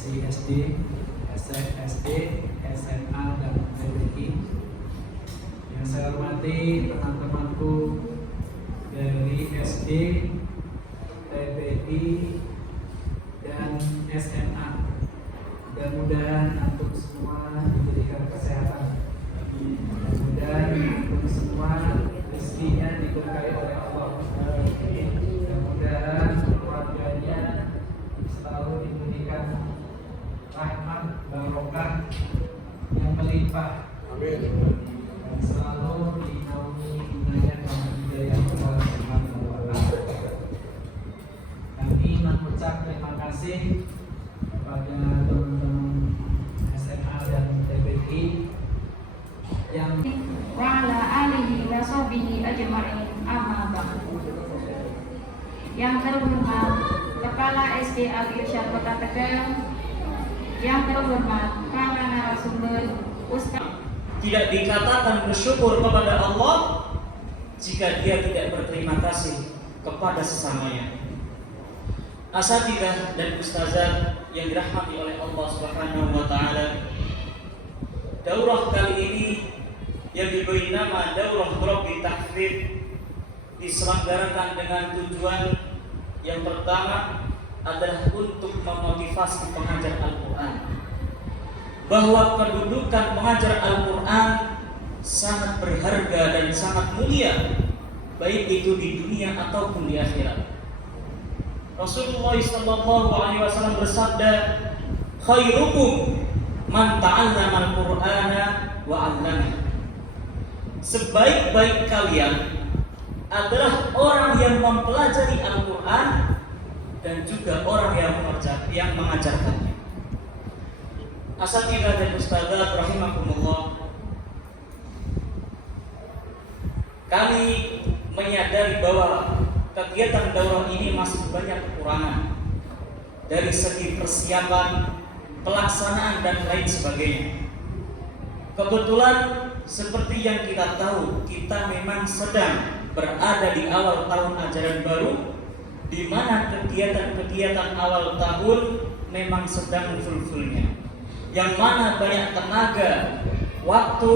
seleksi SD, SD, SMA, dan TBI. Yang saya hormati teman-temanku dari SD, TBI, dan SMA. Mudah-mudahan antum semua diberikan kesehatan. Mudah-mudahan antum semua rezekinya diberkahi oleh Allah. Mudah-mudahan keluarganya selalu diberikan rahmat barokah yang melimpah. Amin. Dan selalu dinaungi inayah dan hidayah Allah Subhanahu wa taala. Kami mengucap terima kasih kepada teman-teman SMA dan TBI yang wa'ala alihi wa sahbihi ajma'in amma ba'du. Yang terhormat Kepala SD Al-Irsyad Kota Tegal, yang terhormat para narasumber Ustaz. Tidak dikatakan bersyukur kepada Allah jika dia tidak berterima kasih kepada sesamanya. Asatidzah dan ustazah yang dirahmati oleh Allah Subhanahu wa taala, daurah kali ini yang diberi nama Daurah Rabbi Tahfidz diselenggarakan dengan tujuan yang pertama adalah untuk memotivasi pengajar Al-Quran bahwa kedudukan pengajar Al-Quran sangat berharga dan sangat mulia, baik itu di dunia ataupun di akhirat. Rasulullah SAW bersabda, khairukum man ta'allama al-Qur'ana wa 'allamah. Sebaik-baik kalian adalah orang yang mempelajari Al-Quran dan juga orang yang mengajarkannya. Asatidzah dan ustadzah rahimakumullah, kami menyadari bahwa kegiatan daurah ini masih banyak kekurangan dari segi persiapan, pelaksanaan, dan lain sebagainya. Kebetulan seperti yang kita tahu, kita memang sedang berada di awal tahun ajaran baru, di mana kegiatan-kegiatan awal tahun memang sedang full-fullnya, yang mana banyak tenaga, waktu,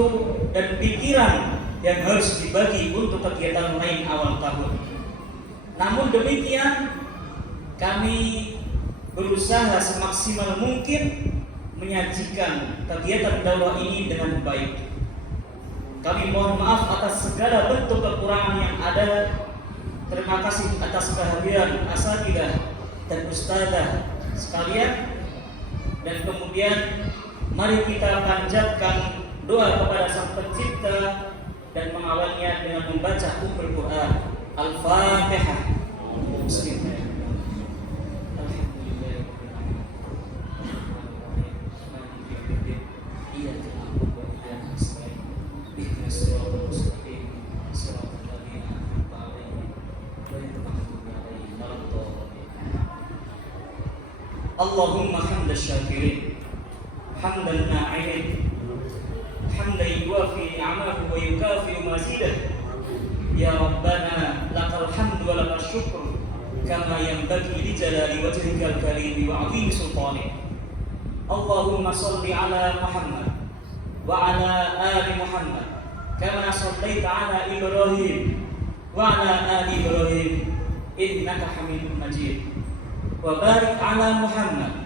dan pikiran yang harus dibagi untuk kegiatan lain awal tahun. Namun demikian, kami berusaha semaksimal mungkin menyajikan kegiatan daurah ini dengan baik. Kami mohon maaf atas segala bentuk kekurangan yang ada. Terima kasih atas kehadiran asatidzah dan ustadzah sekalian. Dan kemudian mari kita panjatkan doa kepada Sang Pencipta dan mengawalnya dengan membaca Ummul Quran. Al-Fatihah. Bismillah. Allahumma hamdan syakirin, hamdan na'imin, hamdan yuwafi ni'amahu wa yukafi mazidah. Ya Rabbana lakal hamdu wa lakal syukru kama yanbaghi li jalali wajhikal karim wa 'azimi sultanik. Allahumma shalli ala Muhammad wa ala ali Muhammad kama shallaita ala Ibrahim wa ala ali Ibrahim innaka Hamidum Majid. Wa barik ala Muhammad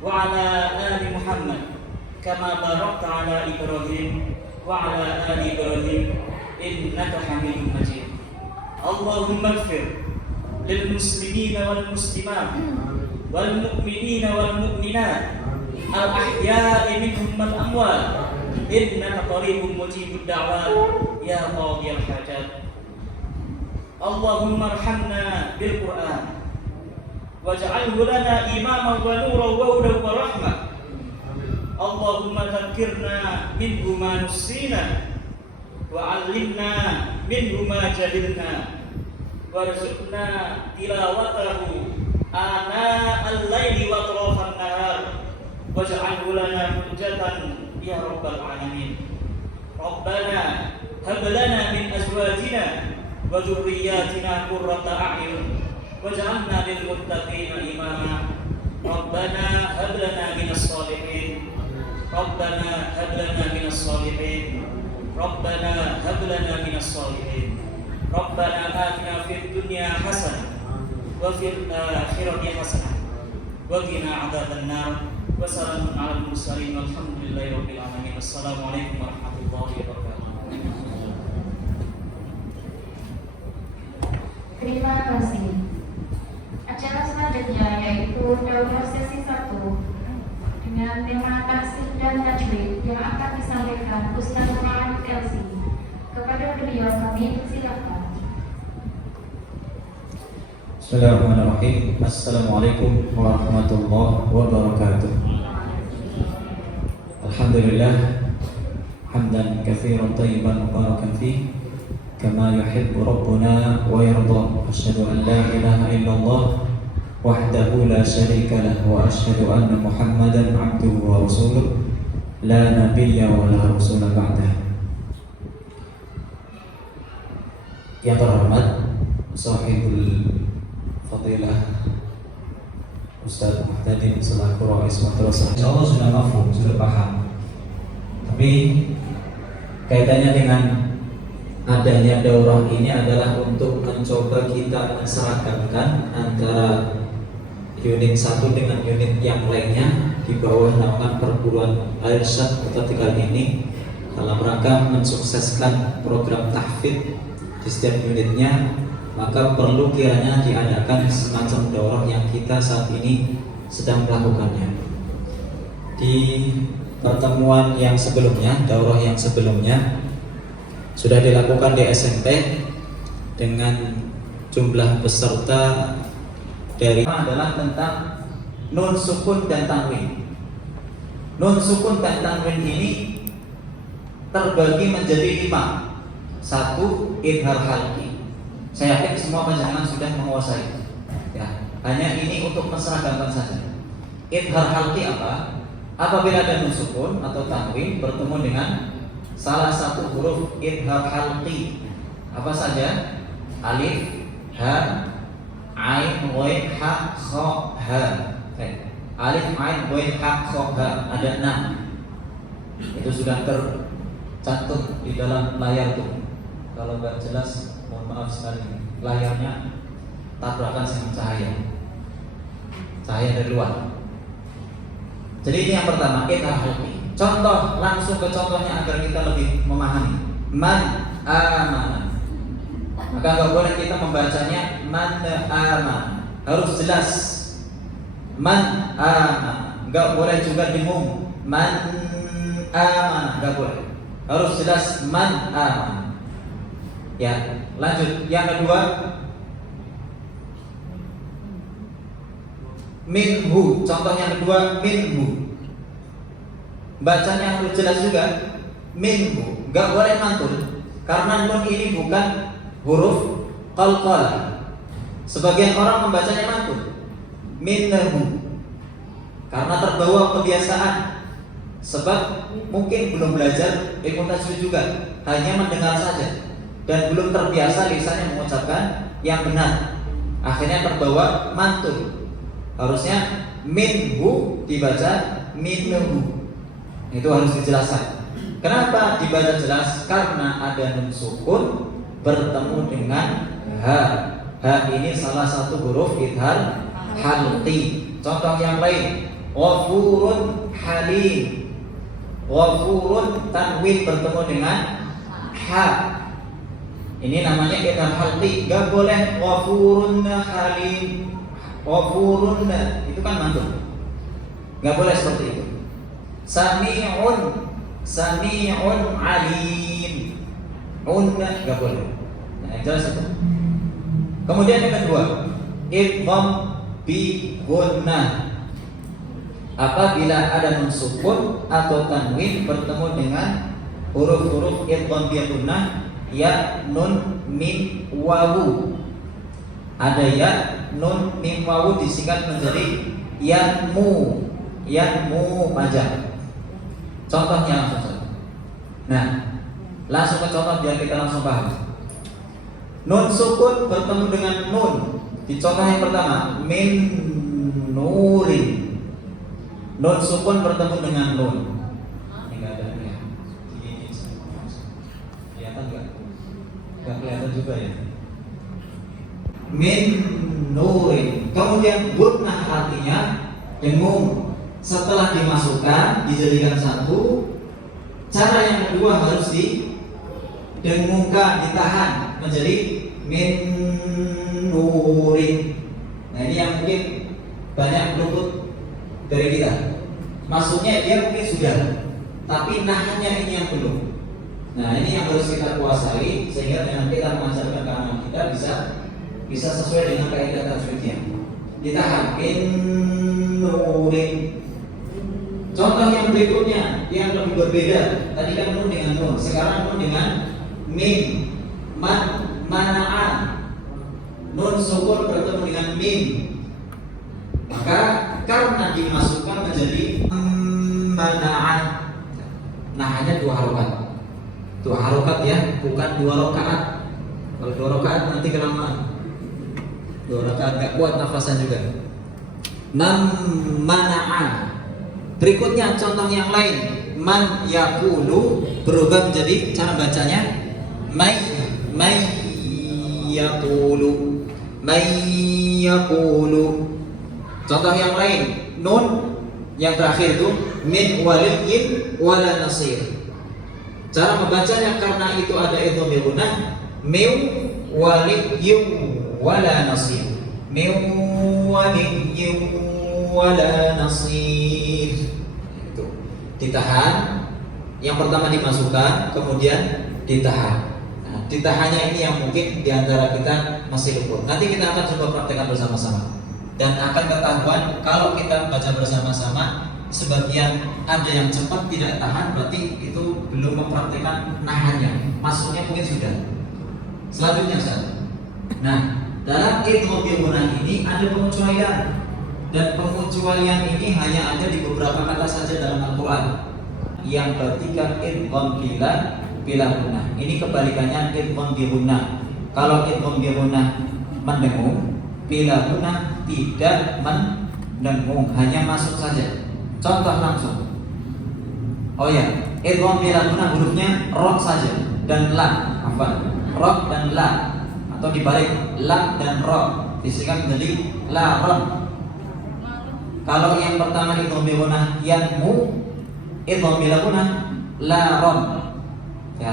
wa ala ali Muhammad kama barakta ala Ibrahim wa ala ali Ibrahim innaka Hamidum Majid. Allahumma ighfir lil muslimina wal muslimat wal mu'minina wal mu'minat al ahya'i minhum wal amwat innaka qaribun mujibud da'wat ya qadiyal hajat. Allahumma arhamna bil Qur'an waj'alhu lana imaman wa nuran wa hudan wa rahmah. Allahumma dzakkirna minhu ma nusina wa 'allimna minhu ma jahilna warzuqna tilawatahu ana al-laili wa atrafan nahar waj'alhu lana hujjatan ya rabbal alamin. Rabbana hab lana min azwajina wa dhurriyyatina qurrata a'yun waj'alna lil muttaqina imama. Rabbana hab lana minas sholihin. Rabbana hab lana minas sholihin. Rabbana hab lana minas sholihin. Rabbana atina fid dunya hasanah wa fil akhirati hasanah wa qina adzabannar. Wassalamun ala mursalin walhamdulillahi rabbil alamin. Assalamualaikum warahmatullahi wabarakatuh. Terima kasih. Acara selanjutnya yaitu daurah sesi 1 dengan tema taksih dan tajwid yang akan disampaikan Ustaz Muhammad Elsi. Kepada beliau kami silakan. Bismillahirrahmanirrahim. Assalamualaikum warahmatullahi wabarakatuh. Alhamdulillah hamdan katsiran thayyiban mubarakan fi kama yuhibbu rabbuna wa yarda. Asyhadu an la ilaha illallah wahdahu la syarika lah wa asyhadu anna Muhammadan abduhu wa rasuluh la nabiyya wa la rasula ba'dah. Yang terhormat sahibul fadilah Ustaz Muhtadin selaku Rais Madrasah, insyaallah sudah mafhum, sudah paham. Tapi kaitannya dengan adanya daurah ini adalah untuk mencoba kita menseragamkan antara unit 1 dengan unit yang lainnya di bawah naungan perguruan Al-Irsyad Kota Tegal ini dalam rangka mensukseskan program tahfidz di setiap unitnya. Maka perlu kiranya diadakan semacam daurah yang kita saat ini sedang melakukannya. Di pertemuan yang sebelumnya, daurah yang sebelumnya sudah dilakukan di SMP dengan jumlah peserta dari adalah tentang nun sukun dan tanwin. Nun sukun dan tanwin ini terbagi menjadi 5. 1. Idhar halqi. Saya yakin semua panjangan sudah menguasai. Ya, hanya ini untuk menseragamkan saja. Idhar halqi apa? Apabila ada nun sukun atau tanwin bertemu dengan salah satu huruf idhar halqi, apa saja? Alif, ha, ain, ghain, ha, kha, ha. Alif, ain, ghain, ha, kha, ha. Ada 6. Itu sudah tercantum di dalam layar tuh. Kalau nggak jelas, mohon maaf sekali, layarnya tabrakan sama cahaya dari luar. Jadi ini yang pertama, idhar halqi. Contoh, langsung ke contohnya agar kita lebih memahami. Man amana. Maka nggak boleh kita membacanya man amana, harus jelas. Man amana. Nggak boleh juga dimum man amana, nggak boleh. Harus jelas man amana. Ya, lanjut. Yang kedua, minhu. Contoh yang kedua, minhu. Bacanya harus jelas juga. Minhu. Gak boleh mantul, karena nun ini bukan huruf qalqalah. Sebagian orang membacanya mantul. Minhu. Karena terbawa kebiasaan. Sebab mungkin belum belajar ilmu tajwid juga, hanya mendengar saja dan belum terbiasa lisannya mengucapkan yang benar. Akhirnya terbawa mantul. Harusnya minhu dibaca minhu. Itu harus dijelaskan. Kenapa dibaca jelas? Karena ada nun sukun bertemu dengan ha. Ha ini salah satu huruf idhar halqi. Contoh yang lain, ghafurun halim. Ghafurun tanwin bertemu dengan ha. Ini namanya idhar halqi. Gak boleh ghafurun halim. Ghafurun itu kan mantul. Gak boleh seperti itu. Sami'un alim. Unna gak boleh. Nah, jelas itu. Kemudian yang kedua, idgham bi gunnah. Apabila ada nun sukun atau tanwin bertemu dengan huruf-huruf idgham bi gunnah, ya, nun, mim, wawu. Ada ya, nun, mim, wawu disingkat menjadi yanmu. Yanmu panjang. Contohnya langsung saja. Nah, langsung ke contoh biar kita langsung paham. Nun sukun bertemu dengan nun. Di contoh yang pertama, min nurin. Nun sukun bertemu dengan nun. Ini nggak ada ya. Ini kelihatan nggak? Nggak kelihatan juga ya. Min nurin. Kemudian gunnah artinya dengung. Setelah dimasukkan, dijadikan satu. Cara yang kedua harus didengungkan, ditahan menjadi min nurin. Nah ini yang mungkin banyak luput dari kita. Masuknya dia mungkin sudah, tapi nahannya ini yang belum. Nah ini yang harus kita kuasai sehingga dengan kita mengajarkan ke anak kita bisa sesuai dengan kaidah tajwidnya. Ditahan min nurin. Contoh yang berikutnya yang lebih berbeda. Tadi kan nun dengan nun, sekarang nun dengan mim. Mana'an. Nun sukun bertemu dengan mim. Maka karena dimasukkan menjadi mana'an. Nah hanya 2 harokat. 2 harokat ya, bukan 2 rakaat. Kalau 2 rakaat nanti kelamaan. 2 rakaat gak kuat nafasan juga. Mana'an. Berikutnya contoh yang lain, man yakulu berubah menjadi cara bacanya may yakulu. Contoh yang lain, nun yang terakhir itu min waliyyin wala nasir. Cara membacanya karena itu ada idgham bi gunnah, min waliyyin wala nasir. Min waliyyin wala nasir. Itu ditahan. Yang pertama dimasukkan, kemudian ditahan. Nah, ditahannya ini yang mungkin diantara kita masih luput. Nanti kita akan coba praktekkan bersama-sama dan akan ketahuan kalau kita baca bersama-sama. Sebagian ada yang cepat tidak tahan, berarti itu belum mempraktekkan nahannya. Masuknya mungkin sudah. Selanjutnya Ustaz. Nah, dalam idgham bi gunnah ini ada pengecualian. Dan pengecualian ini hanya ada di beberapa kata saja dalam Al-Quran. Yang ketiga idgham bila gunnah. Ini kebalikannya idgham bi gunnah. Kalau idgham bi gunnah mendengung, bila gunnah tidak mendengung, hanya masuk saja. Contoh langsung. Oh ya, idgham bila gunnah hurufnya ro saja dan la. Ro dan la, atau dibalik la dan ro disingkat menjadi la ron. Kalau yang pertama idgham bi gunnah yanmu, idgham bila gunnah la ron. Ya.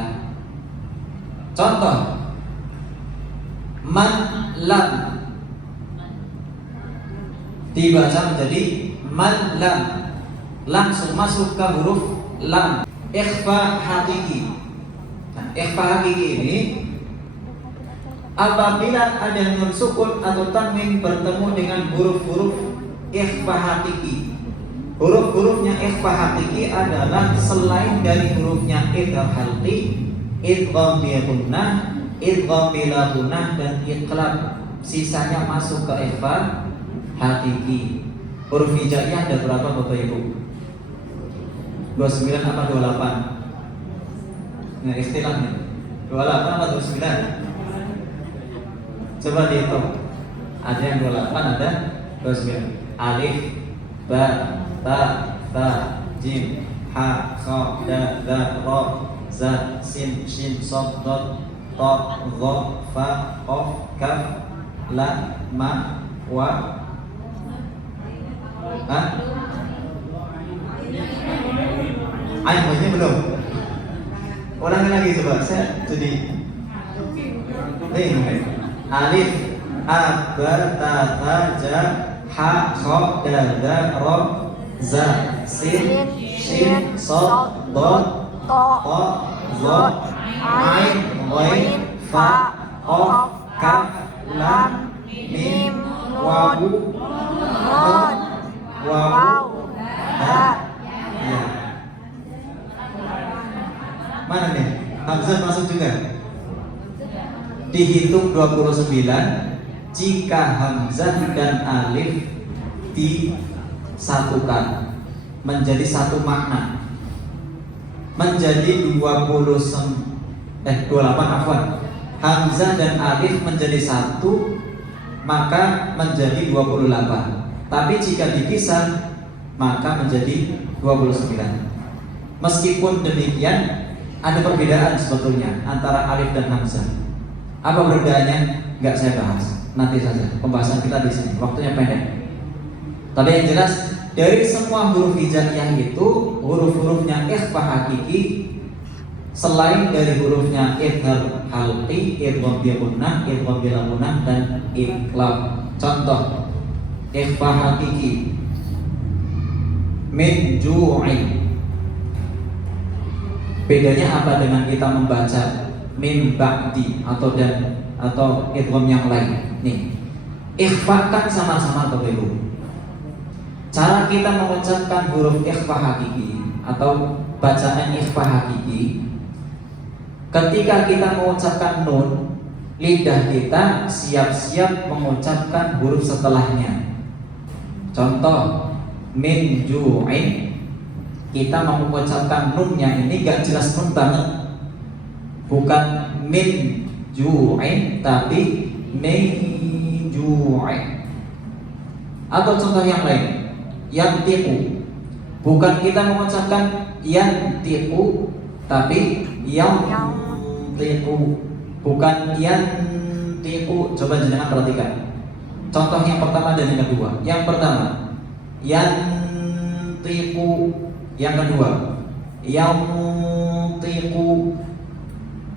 Contoh man lam dibaca menjadi man lam, langsung masuk ke huruf lam. Ikhfa hakiki. Nah, ikhfa hakiki ini apabila ada nun sukun atau tanwin bertemu dengan huruf-huruf ikhfa hakiki. Huruf-hurufnya ikhfa hakiki adalah selain dari hurufnya idgham halqi, idgham bi gunnah, idgham bila gunnah dan iqlab. Sisanya masuk ke ikhfa hakiki. Huruf hijaiyah ada berapa Bapak Ibu? 29 apa 28? Nah istilahnya 28 atau 29? Coba dihitung. Ada yang 28, ada 29. Alif, ba, ta, ta, jim, ha, kha, da, ro, za, sin, shin, sod, dot, to, dho, fa, qaf, kaf, la, ma, wa. Hah? Ayo belum? Ulangi lagi coba, saya jadi alif, a, ba, ta, ta, ja, ha, kha, da, ro, za, sin, shin, sod, dot, to, dho, ain, ghain, fa, qaf, kaf, lam, mim, wawu, nun, wawu, ha. Ya. Mana nih? Hamzah masuk juga? Dihitung 29 jika hamzah dan alif disatukan menjadi satu makna. Menjadi 28 afwan. Hamzah dan alif menjadi satu maka menjadi 28. Tapi jika dipisah maka menjadi 29. Meskipun demikian ada perbedaan sebetulnya antara alif dan hamzah. Apa perbedaannya? Nggak saya bahas, nanti saja. Pembahasan kita di sini, waktunya pendek. Tapi yang jelas dari semua huruf hijaiyah itu huruf-hurufnya ikhfa hakiki selain dari hurufnya idgham halqi, idgham bi gunnah, idgham bil gunnah dan iqlab. Contoh ikhfa hakiki min ju'in. Bedanya apa dengan kita membaca min ba'di atau idgham yang lain? Nih, ikhfa kan sama-sama Bapak Ibu. Cara kita mengucapkan huruf ikhfa hakiki atau bacaan ikhfa hakiki, ketika kita mengucapkan nun, lidah kita siap-siap mengucapkan huruf setelahnya. Contoh min ju'in, kita mau mengucapkan nunnya ini gak jelas nun banget, bukan min ju'in tapi min ju'in. Atau contoh yang lain, yang tiku, bukan kita mengucapkan yang tiku tapi yang tiku, bukan yang tiku. Coba jangan perhatikan contoh yang pertama dan yang kedua. Yang pertama yang tiku, yang kedua yang tiku.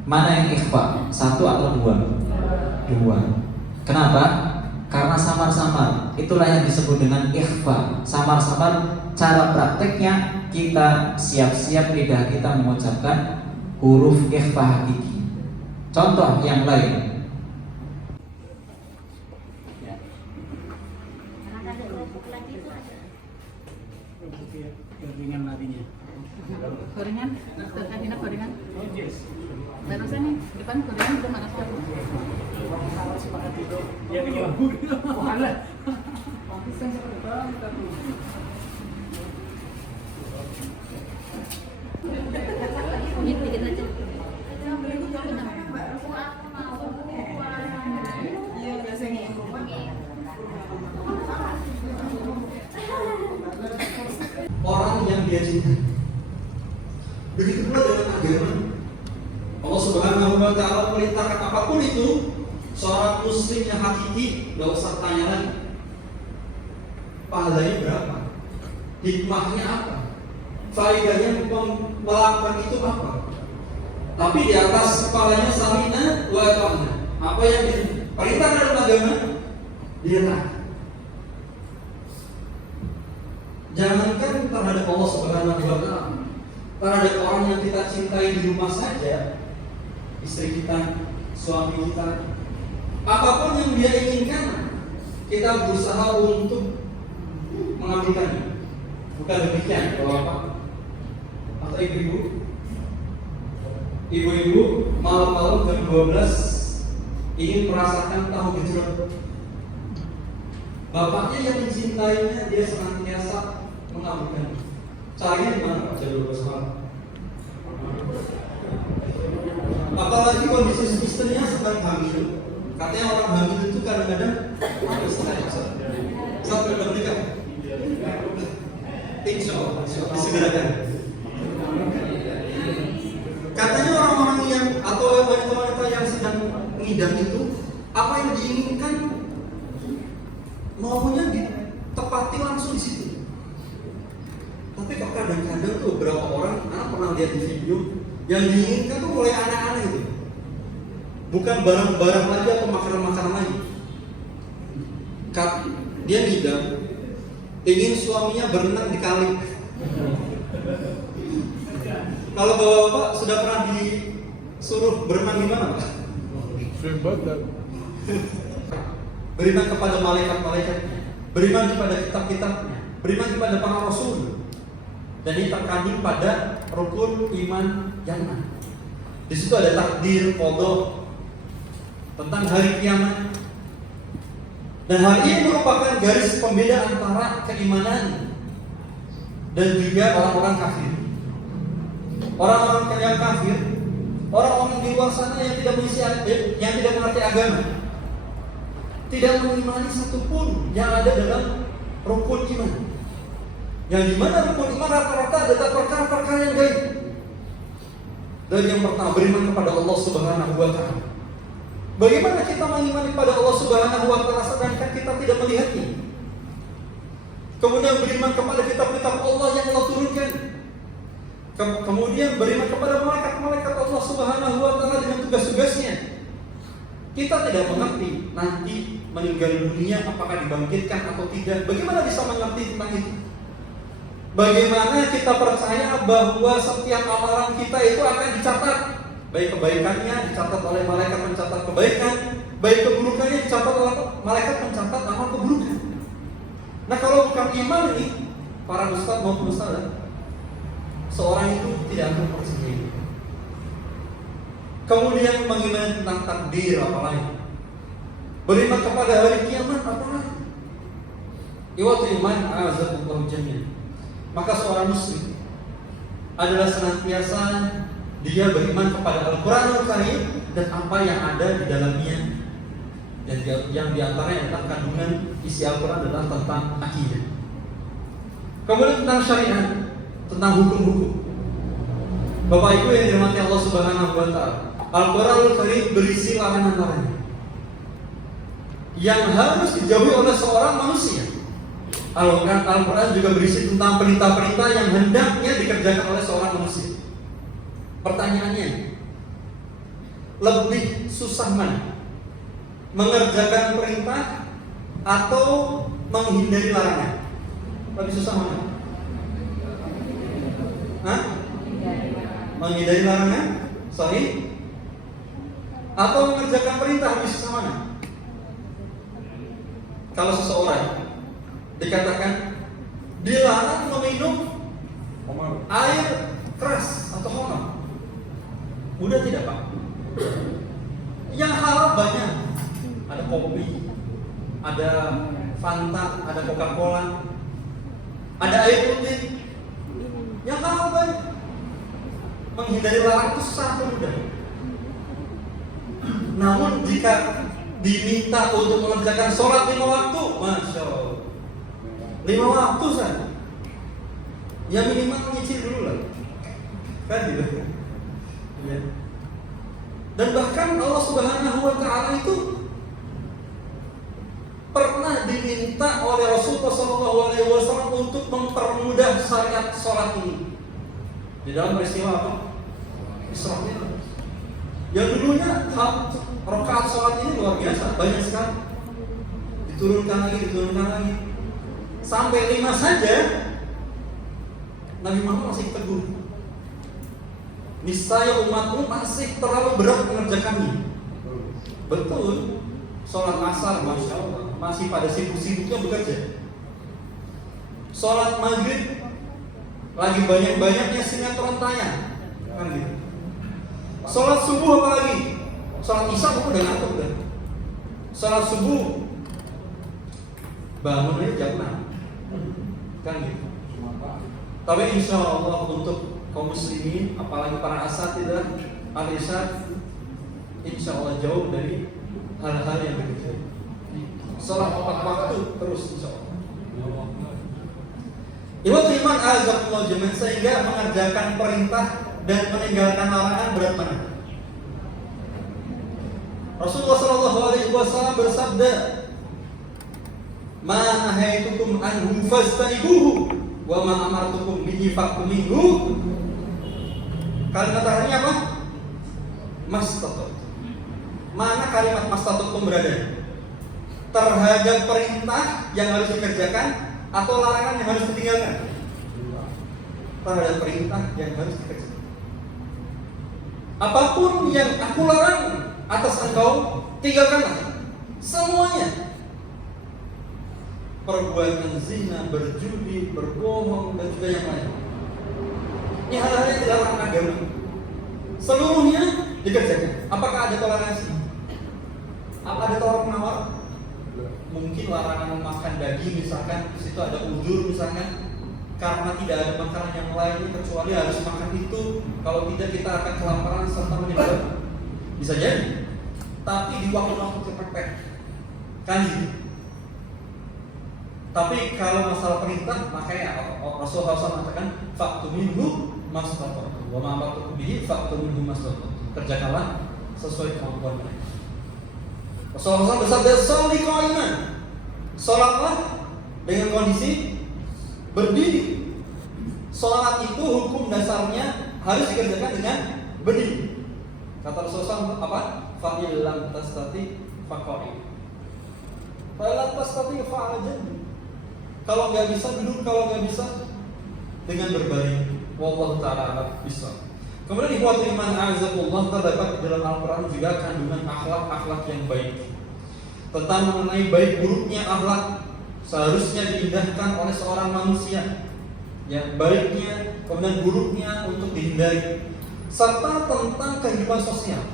Mana yang ikhfa? Satu atau dua? Dua. Kenapa? Karena samar-samar. Itulah yang disebut dengan ikhfa. Samar-samar. Cara prakteknya kita siap-siap lidah kita mengucapkan huruf ikhfa hakiki. Contoh yang lain. Gorengan, Adina gorengan. Barusan nih, depan gorengan udah makan siapa? Ya ini Dikit aja. Orang yang dia cintai. Begitu pula dengan agama. Allah Subhanahu wa Ta'ala perintahkan apapun itu, seorang muslim yang hakiki gak usah tanya lagi pahalanya berapa, hikmahnya apa, faedahnya melakukan itu apa. Tapi di atas kepalanya samina wa ta'na. Apa yang diperintahkan dalam agama dia taat. Jangankan terhadap Allah Subhanahu wa Ta'ala, terhadap orang yang kita cintai di rumah saja, istri kita, suami kita, apapun yang dia inginkan, kita berusaha untuk mengambilkannya. Bukan demikian, kalau apa? Atau ibu-ibu malam-malam jam 12 ingin merasakan tahu gejrot. Bapaknya yang mencintainya, dia senantiasa mengambilkan. Caranya gimana Pak? Jam 12 malam. Apalagi kondisi istrinya sedang hamil. Katanya orang hamil itu kadang-kadang harus sampai menikah. Insya Allah disegerakan. Katanya orang-orang yang atau wanita-wanita yang sedang mengidam itu, apa yang diinginkan maunya ditepati langsung di situ. Tapi kok kadang-kadang tuh beberapa orang, anak pernah lihat di video, yang diinginkan tuh mulai aneh-aneh itu. Bukan barang-barang lagi atau makanan-makanan lagi. Dia ngidam, ingin suaminya berenang di kali. Kalau bapak-bapak sudah pernah disuruh berenang di mana, Pak? Beriman kepada malaikat-malaikat, beriman kepada kitab-kitabnya, beriman kepada para rasul. Dan ini terkandung pada rukun iman yang 6. Di situ ada takdir, qada, tentang hari kiamat. Dan hal ini merupakan garis pembeda antara keimanan dan juga orang-orang kafir. Orang-orang yang kafir, orang-orang di luar sana yang tidak mengerti agama, tidak mengimani satupun yang ada dalam rukun iman. Yang dimana rukun iman rata-rata adalah perkara-perkara yang gaib. Dan yang pertama, beriman kepada Allah Subhanahu wa Ta'ala. Bagaimana kita mengimani kepada Allah Subhanahu wa Ta'ala sedangkan kita tidak melihatnya? Kemudian beriman kepada kitab-kitab Allah yang Allah turunkan. Kemudian beriman kepada malaikat-malaikat Allah Subhanahu wa Ta'ala dengan tugas-tugasnya. Kita tidak mengerti nanti meninggal dunia apakah dibangkitkan atau tidak. Bagaimana bisa mengerti tentang itu? Bagaimana kita percaya bahwa setiap amalan kita itu akan dicatat, baik kebaikannya dicatat oleh malaikat mencatat kebaikan, baik keburukannya dicatat oleh malaikat mencatat amal keburukan. Nah, kalau bukan iman ini, para ustaz maupun ustazah, seorang itu tidak akan percaya. Kemudian mengimani tentang takdir apalagi, beriman kepada hari kiamat apalagi. Iwatu iman azabullah jami'an. Maka seorang muslim adalah senantiasa dia beriman kepada Al-Quranul Karim dan apa yang ada di dalamnya. Dan yang diantaranya tentang kandungan isi Al-Quran adalah tentang akidah. Kemudian tentang syariat, tentang hukum-hukum. Bapak Ibu yang dirahmati Allah Subhanahu wa Ta'ala, Al-Quranul Karim berisi larangan-larangan yang harus dijauhi oleh seorang manusia. Al-Quran juga berisi tentang perintah-perintah yang hendaknya dikerjakan oleh seorang manusia. Pertanyaannya, lebih susah mana? Mengerjakan perintah atau menghindari larangan? Lebih susah mana? Hah? Menghindari larangan? Sorry? Atau mengerjakan perintah lebih susah mana? Kalau seseorang dikatakan dilarang meminum air keras atau khamar, mudah tidak Pak? Yang halal banyak, ada kopi, ada Fanta, ada Coca-Cola, ada air putih. Yang halal banyak. Menghindari larangan itu sangat mudah. Namun jika diminta untuk mengerjakan sholat 5 waktu, masya Allah, 5 waktu saja. Ya minimal nyicil dulu lah. Kan gitu. Ya. Dan bahkan Allah Subhanahu wa Ta'ala itu pernah diminta oleh Rasulullah SAW untuk mempermudah syariat sholat ini. Di dalam peristiwa apa? Isra Mi'raj. Yang dulunya rakaat sholat ini luar biasa, banyak sekali. Diturunkan lagi. Sampai 5 saja Nabi Muhammad masih tegur. Niscaya umatmu masih terlalu berat mengerjakannya. Betul. Sholat asar, masya Allah, masih pada sibuk-sibuknya bekerja. Sholat maghrib lagi banyak-banyaknya sinetron tayang, kan gitu. Sholat subuh apalagi? Sholat isya udah ngantuk kan? Sholat subuh bangun aja jam 6. Kan gitu. Tapi insya Allah untuk kaum muslimin, apalagi para asatidzah al-irsyad, insya Allah jauh dari hal-hal yang begitu. Salat 4 waktu terus insya Allah. Iwat iman azabullah jami'an, sehingga mengerjakan perintah dan meninggalkan larangan berat mana? Rasulullah SAW bersabda, "Ma nahaitukum anhu fastanibuhu wa ma amartukum bihi fa'tu minhu." Kalimat terakhirnya apa? Mastatut. Mana kalimat mastatut berada? Terhadap perintah yang harus dikerjakan atau larangan yang harus ditinggalkan? Terhadap perintah yang harus dikerjakan. Apapun yang aku larang atas engkau, tinggalkanlah semuanya. Perbuatan zina, berjudi, berbohong, dan juga yang lain. Ini hal-hal yang dilarang agama. Seluruhnya dikerjakan. Apakah ada toleransi? Apa ada tawar menawar? Mungkin larangan memakan daging misalkan, di situ ada uzur misalkan, karena tidak ada makanan yang lain kecuali harus makan itu. Kalau tidak kita akan kelaparan serta meninggal. Bisa jadi. Tapi di waktu-waktu terpepet. Kan gitu. Tapi kalau masalah perintah, makanya Rasulullah SAW mengatakan faktu minhu mastata'tum wa ma amartukum bihi faktu minhu mastata'tum. Kerjakanlah sesuai kemampuan mereka. Rasulullah SAW bersabda, "Sholli qa'iman." Salatlah dengan kondisi berdiri. Salat itu hukum dasarnya harus dikerjakan dengan berdiri. Kata Rasulullah SAW apa? Fa illam tastati faqa'id. Fa illam tastati fa'ala. Kalau nggak bisa duduk, kalau nggak bisa dengan berbaring. Wallahu ta'ala bisa. Kemudian ikhwati iman a'azakumullah, terdapat di dalam Al-Quran juga kandungan akhlak-akhlak yang baik. Tentang mengenai baik buruknya akhlak seharusnya diindahkan oleh seorang manusia. Yang baiknya, kemudian buruknya untuk dihindari. Serta tentang kehidupan sosial.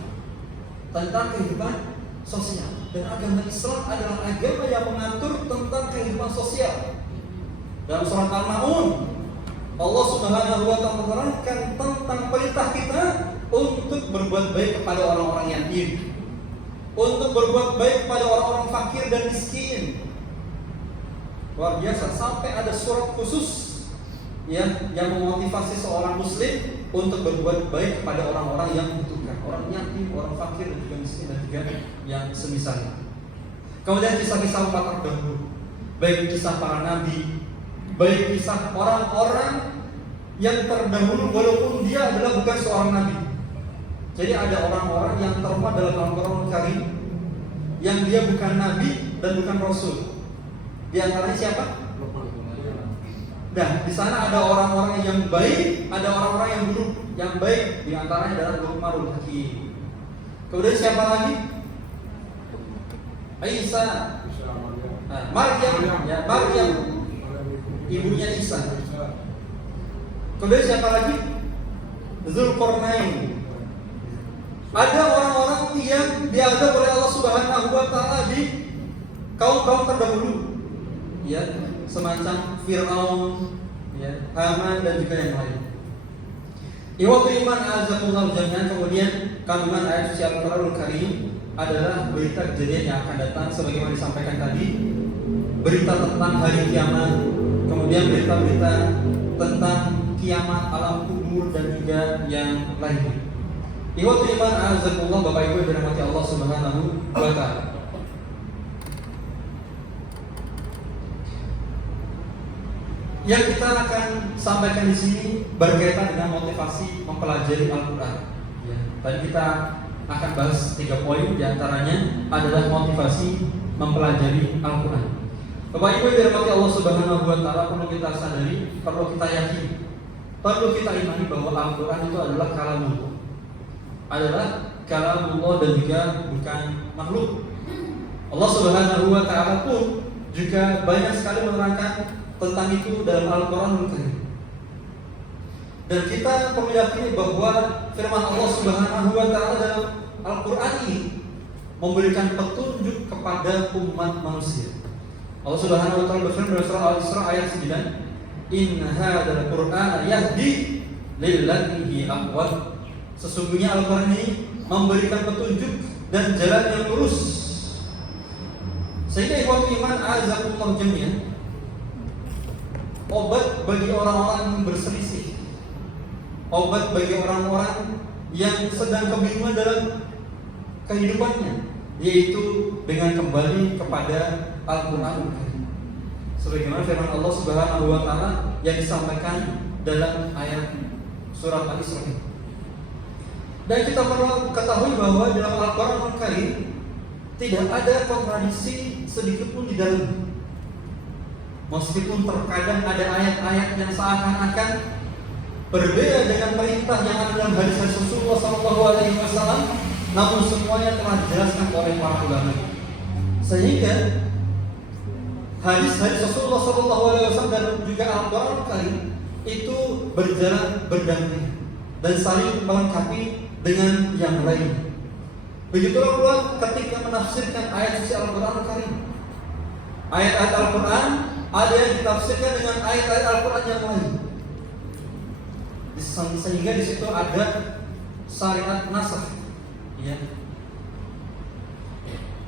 Tentang kehidupan sosial. Dan agama Islam adalah agama yang mengatur tentang kehidupan sosial. Dalam surat Al-Ma'un, Allah Subhanahu wa ta'ala menerangkan tentang perintah kita untuk berbuat baik kepada orang-orang yatim, untuk berbuat baik kepada orang-orang fakir dan miskin. Luar biasa, sampai ada surat khusus yang memotivasi seorang muslim untuk berbuat baik kepada orang-orang yang membutuhkan, orang yatim, orang fakir dan juga miskin dan juga yang semisalnya. Kemudian kisah-kisah umat terdahulu, baik kisah para nabi, baik kisah orang-orang yang terdahulu walaupun dia adalah bukan seorang nabi. Jadi ada orang-orang yang termuat dalam Al-Quran Karim yang dia bukan nabi dan bukan rasul. Di antaranya siapa? Nah, di sana ada orang-orang yang baik, ada orang-orang yang buruk. Yang baik di antaranya adalah Luqmanul Hakim. Kemudian siapa lagi? Isa, Maryam, ibunya Isa. Kemudian siapa lagi? Zulkarnain. Ada orang-orang yang diazab oleh Allah Subhanahu wa ta'ala di kaum-kaum terdahulu. Ya, semacam Fir'aun, ya, Haman dan juga yang lain. Iwatu iman azakumullah jami'an. Kemudian kandungan ayat suci Al-Quranul Karim adalah berita kejadian yang akan datang sebagaimana disampaikan tadi. Berita tentang hari kiamat, kemudian berita-berita tentang kiamat, alam kubur dan juga yang lainnya. Iwatu iman azakumullah, Bapak Ibu yang dirahmati Allah Subhanahu wa ta'ala. Yang kita akan sampaikan di sini berkaitan dengan motivasi mempelajari Al-Quran. Ya, tadi kita akan bahas 3 poin, diantaranya adalah motivasi mempelajari Al-Quran. Bapak Ibu yang dirahmati Allah Subhanahu wa ta'ala, perlu kita sadari, perlu kita yakini, perlu kita imani bahwa Al-Quran itu adalah kalamullah. Adalah kalamullah dan juga bukan makhluk. Allah Subhanahu wa ta'ala pun juga banyak sekali menerangkan tentang itu dalam Al-Quranul Karim. Dan kita perlu yakini bahwa firman Allah Subhanahu wa ta'ala dalam Al-Quran ini memberikan petunjuk kepada umat manusia. Allah Subhanahu wa ta'ala berfirman dalam surah Al-Isra ayat 9, "Inna hadzal Qur'ana yahdi lillati hi aqwam." Sesungguhnya Al-Quran ini memberikan petunjuk dan jalan yang lurus. Sehingga ikhwatu iman azakumullah jami'an, obat bagi orang-orang yang berselisih, obat bagi orang-orang yang sedang kebingungan dalam kehidupannya, yaitu dengan kembali kepada Al-Quran. Sebagaimana firman Allah Subhanahu wa ta'ala yang disampaikan dalam ayat surat Al-Isra. Dan kita perlu ketahui bahwa dalam Al-Quran Karim tidak ada kontradiksi sedikit pun di dalam. Meskipun terkadang ada ayat-ayat yang seakan-akan berbeda dengan perintah yang ada dalam hadis Rasulullah SAW, namun semuanya telah dijelaskan oleh para ulama. Sehingga hadis-hadis Rasulullah SAW dan juga Al-Quran Karim itu berjalan berdampingan dan saling melengkapi dengan yang lain. Begitulah pula ketika menafsirkan ayat suci Al-Quran Karim. Ayat-ayat Al-Quran ada yang ditafsirkan dengan ayat-ayat Al-Quran yang lain, sehingga di situ ada syariat nasakh, ya,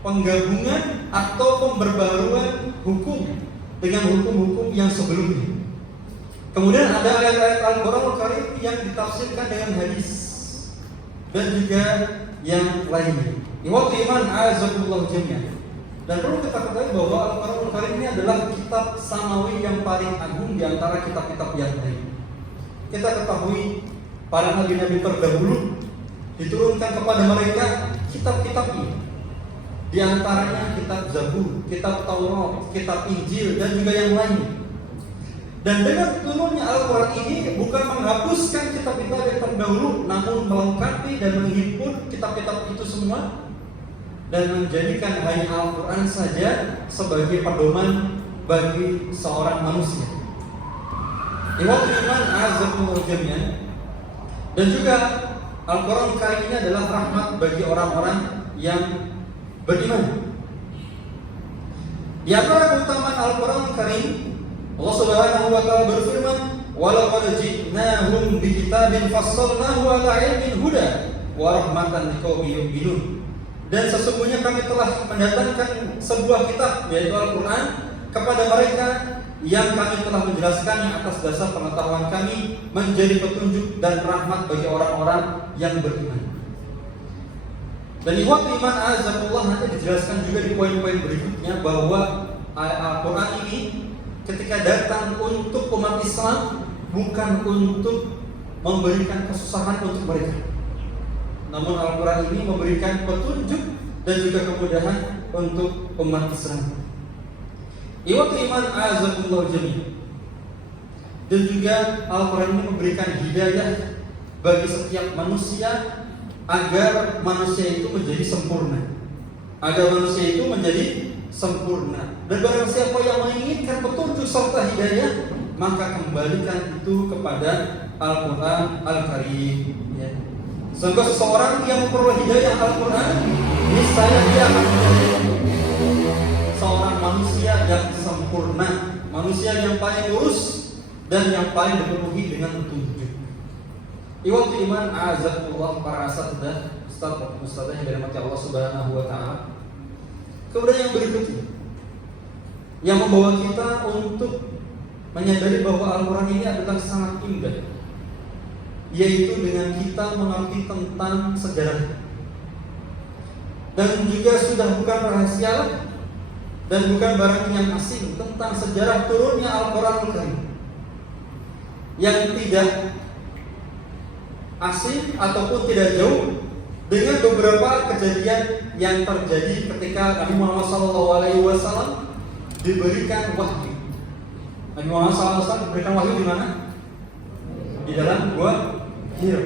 penggabungan atau pemberbaruan hukum dengan hukum-hukum yang sebelumnya. Kemudian ada ayat-ayat Al-Quran Al-Karim yang ditafsirkan dengan hadis dan juga yang lainnya. Ikhwati iman a'azakumullah jami'an. Dan perlu kita ketahui bahwa Al-Quran Al-Karim ini adalah kitab samawi yang paling agung di antara kitab-kitab yang lain. Kita ketahui para nabi-nabi terdahulu diturunkan kepada mereka kitab-kitab ini. Di antaranya kitab Zabur, kitab Taurat, kitab Injil dan juga yang lain. Dan dengan turunnya Al-Quran ini bukan menghapuskan kitab-kitab yang terdahulu, namun melengkapi dan menghimpun kitab-kitab itu semua dan menjadikan hanya Al-Quran saja sebagai pedoman bagi seorang manusia. Ikhwati iman a'azakumullah jami'an. Dan juga Al-Quran Karim ini adalah rahmat bagi orang-orang yang beriman. Di antara keutamaan Al-Quran Karim, Allah Subhanahu wa taala berfirman, "Wa laqad ji'nahum bi kitabin fassalnahu 'ala 'ilmin huda wa rahmatan liqaumin yu'minun." Dan sesungguhnya kami telah mendatangkan sebuah kitab yaitu Al-Quran kepada mereka yang kami telah menjelaskannya atas dasar pengetahuan kami menjadi petunjuk dan rahmat bagi orang-orang yang beriman. Dan ikhwati iman azakullah nanti dijelaskan juga di poin-poin berikutnya bahwa Al-Quran ini ketika datang untuk umat Islam bukan untuk memberikan kesusahan untuk mereka, namun Al-Quran ini memberikan petunjuk dan juga kemudahan untuk umat Islam. Ikhwati iman azakumullah jami'an. Dan juga Al-Quran ini memberikan hidayah bagi setiap manusia agar manusia itu menjadi sempurna. Agar manusia itu menjadi sempurna. Dan barang siapa yang menginginkan petunjuk serta hidayah, maka kembalikan itu kepada Al-Quran Al-Karim, ya. Sehingga seseorang yang memperoleh hidayah Al-Quran, niscaya dia akan menjadi seorang manusia yang sempurna, manusia yang paling lurus dan yang paling dipenuhi dengan petunjuk. Ikhwati iman a'azakumullah, para asatidzah, ustaz-ustazah yang dirahmati Allah Subhanahu wa taala. Kemudian yang berikutnya yang membawa kita untuk menyadari bahwa Al-Quran ini adalah sangat indah, yaitu dengan kita mengerti tentang sejarah. Dan juga sudah bukan rahasia dan bukan barang yang asing tentang sejarah turunnya Al-Quran Al-Karim, yang tidak asing ataupun tidak jauh dengan beberapa kejadian yang terjadi ketika Nabi Muhammad SAW diberikan wahyu. Nabi Muhammad SAW diberikan wahyu di mana? Di dalam Gua Hira.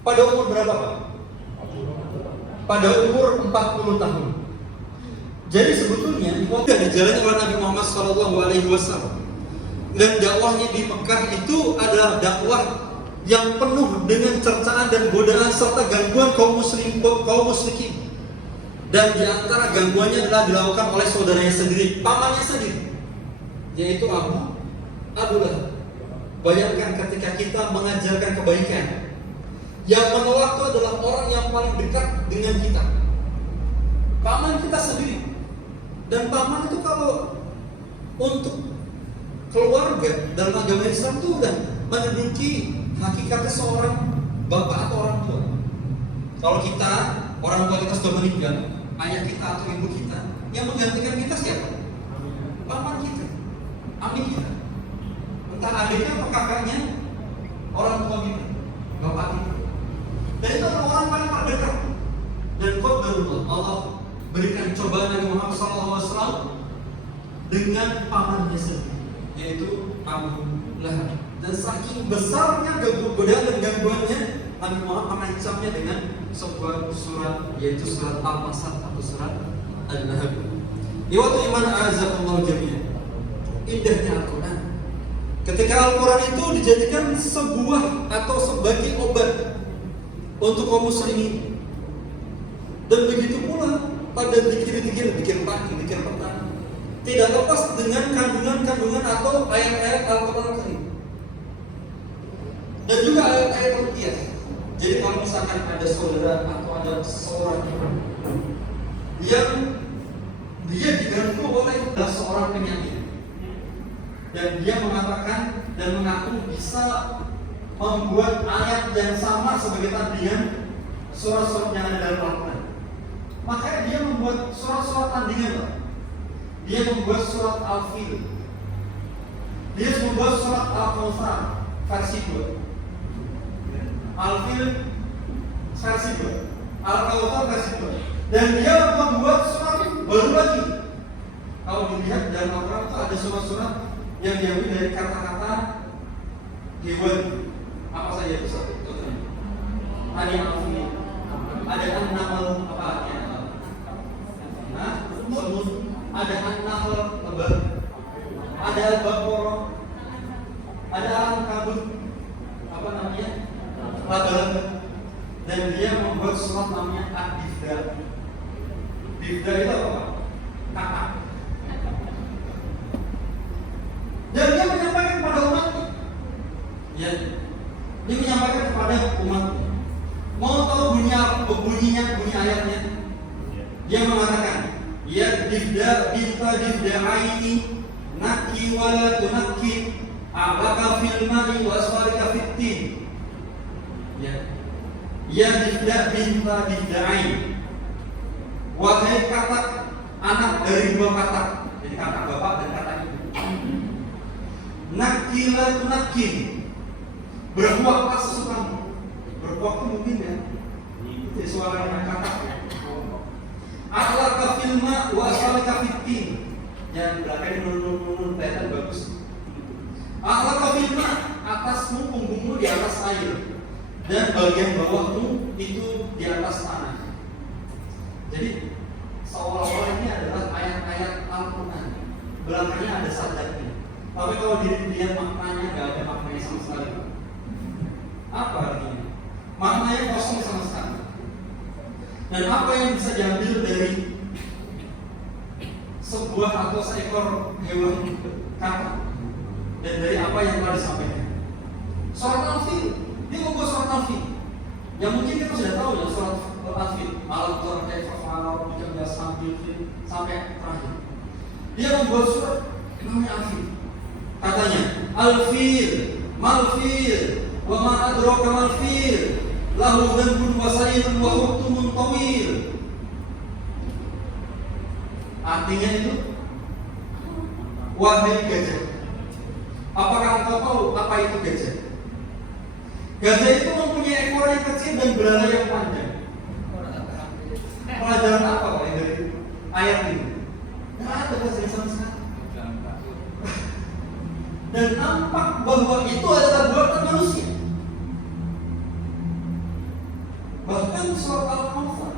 Pada umur berapa, Pak? Pada umur 40 tahun. Jadi sebetulnya itu dijalani oleh Nabi Muhammad SAW. Dan dakwahnya di Mekah itu adalah dakwah yang penuh dengan cercaan dan godaan serta gangguan kaum musyrikin. Dan di antara gangguannya adalah dilakukan oleh saudaranya sendiri, pamannya sendiri, yaitu Abu Lahab. Bayangkan ketika kita mengajarkan kebaikan, yang menolak itu adalah orang yang paling dekat dengan kita, paman kita sendiri. Dan paman itu kalau untuk keluarga dalam agama Islam itu udah menduduki hakikatnya seorang bapak atau orang tua. Kalau kita, orang tua kita sudah meninggal, ayah kita atau ibu kita, yang menggantikan kita siapa? Paman kita, ami kita, entah adiknya atau kakaknya, orang tua kita, bapak kita. Dan itu adalah orang paling terdekat. Dan qadarullah, Allah berikan cobaan Nabi Muhammad SAW dengan pamannya sendiri, yaitu Abu Lahab. Dan saking besarnya godaan dan gangguannya, Nabi Muhammad mengancamnya dengan sebuah surat, yaitu surat Al-Masad atau surat Al-Lahab. Iwatu iman a'azakumullah jami'an. Indahnya Al-Quran. Ketika Al-Quran itu dijadikan sebuah atau sebagai obat untuk kaum muslimin. Dan begitu pula pada zikir pagi, zikir petang, tidak lepas dengan kandungan-kandungan atau ayat-ayat Al-Quran Al-Karim. Dan juga ayat-ayat ruqyah. Jadi kalau misalkan ada saudara atau ada seseorang yang dia diganggu oleh seorang penyanyi, dan dia mengatakan dan mengaku bisa membuat ayat yang sama sebagai tandingan surat-surat yang ada dalam Al-Quran. Makanya dia membuat surat-surat tandingan loh. Dia membuat surat Al-Fil, dia membuat surat Al-Kautsar versi 2, Al-Fil versi 2, Al-Kautsar versi 2, dan dia membuat surat baru lagi. Kalau dilihat dalam Al-Quran itu ada surat-surat yang diambil dari kata-kata hewan. Apa saja itu contohnya? Ada Al-Fil, ada An-Nahl, apa ya? Semut, ada An-Nahl lebar, ada Al-Baqarah, ada Al-Ankabut, apa namanya? Laba-laba. Dan dia membuat surat namanya Ad-Difda. Difda itu apa? Kakak. Dan dia menyampaikan kepada umatnya. Ya, dia menyampaikan kepada umatnya. Mau tahu bunyi ayatnya? Dia mengatakan, ya difda binta difda aini naki wala tunaki a'laka fil mani wa asfarika fit tin. Ya difda binta difda aini, wahai katak anak dari dua katak, jadi katak bapak dan katak ibu. Nakila tunakin, berbuatlah sesukamu. Berbuat itu mungkin ya, itu suara yang katak. Akhlaka filma wa asfalika fitin. Yang belakangnya nunun kelihatan bagus. Akhlaka filma, atasmu punggungmu di atas air, dan bagian bawahmu itu di atas tanah. Jadi seolah-olah ini adalah ayat-ayat Al-Quran. Belakangnya ada sajdatnya. Tapi kalau dilihat maknanya nggak ada maknanya sama sekali. Apa artinya? Maknanya kosong sama sekali. Dan apa yang bisa diambil dari sebuah atau seekor hewan kata, dan dari apa yang telah disampaikan? Surat Al-Fil, dia membuat surat Al-Fil yang mungkin kita sudah tahu ya, surat Al-Fil Al-Qur'an sampai terakhir. Dia membuat surat namanya Al-Fil. Katanya Al-Fil, Mal-Fil, wa ma adraka mal-Fil, lahu dhanbun wa sayyidun wa hurtumun tawil. Artinya itu, wahai gajah, apakah engkau tahu apa itu gajah? Gajah itu mempunyai ekor yang kecil dan belalai yang panjang. Pelajaran apa Pak dari ayat ini? Tidak ada bahasa sama sekali. Dan nampak bahwa itu adalah buatan manusia. Bahkan surat Al-Kautsar,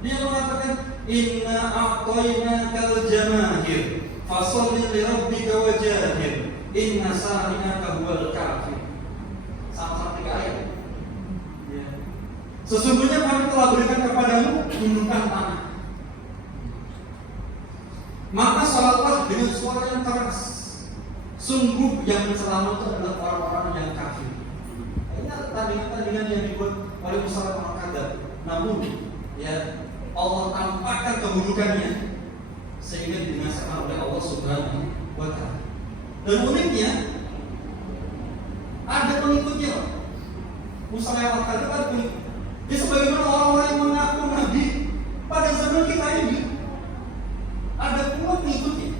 dia mengatakan, Inna a'tainakal jamahir fasholli li rabbika wajahir inna sa'inaka huwal kafir. Sama-sama 3 ayat. Ya. Sesungguhnya kami telah berikan kepadamu gundukan tanah, maka salatlah dengan suara yang keras. Sungguh yang selamat itu adalah orang-orang yang kafir. Ini tandingan-tandingan yang dibuat oleh masyarakat Al-Qadar. Namun, ya, Allah tampakkan keburukannya sehingga dibinasakan oleh Allah Subhanahu wa Ta'ala. Dan uniknya, ada pengikutnya. Musa Al-Qadar kan pengikut. Dia sebagaimana orang-orang yang mengaku Nabi pada zaman kita ini, ada pula pengikutnya.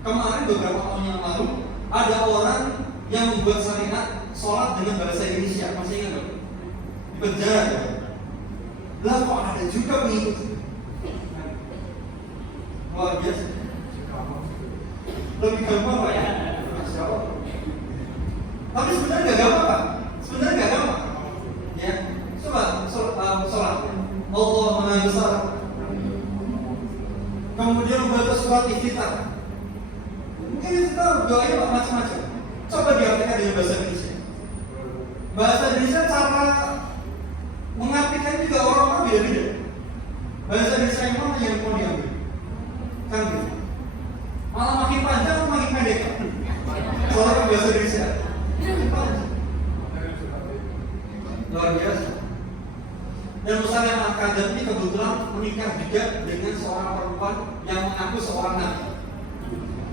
Kemarin beberapa tahun yang lalu, ada orang yang membuat syariat sholat dengan bahasa Indonesia. Masih ingat nggak? Di penjara. Lah kok ada juga pengikut? Luar biasa. Lebih gampang Pak ya? Tapi sebenarnya nggak gampang Pak. Sebenarnya nggak gampang. Ya, coba sholat. Allah Maha Besar. Kemudian membaca surat Iftitah. Mungkin kita doanya macam-macam. Coba diartikan dengan bahasa Indonesia. Bahasa Indonesia cara mengartikan juga orang-orang beda-beda. Bahasa Indonesia yang mana yang mau diambil? Kan gitu. Malah makin panjang atau makin pendek? Soalnya bahasa Indonesia makin panjang. Luar biasa. Dan Musa Al-Qadar ini kebetulan menikah juga dengan seorang perempuan yang mengaku seorang nabi.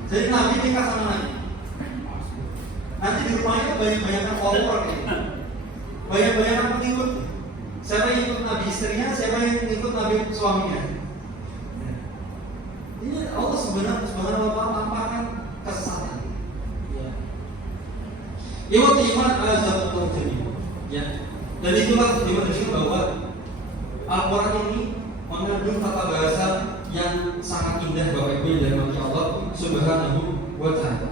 Jadi nabi nikah sama nabi. Nanti di rumahnya banyak-banyakan follower gitu. Banyak-banyakan pengikut. Siapa yang ikut nabi istrinya, siapa yang ikut nabi suaminya. Ini Allah sebenarnya menampakkan kesesatan. Iwat iman azabul jami. Ya. Dan itulah dimensi bahwa Al-Quran ini mengandung tata bahasa yang sangat indah Bapak Ibu dari Allah Subhanahu wa Ta'ala.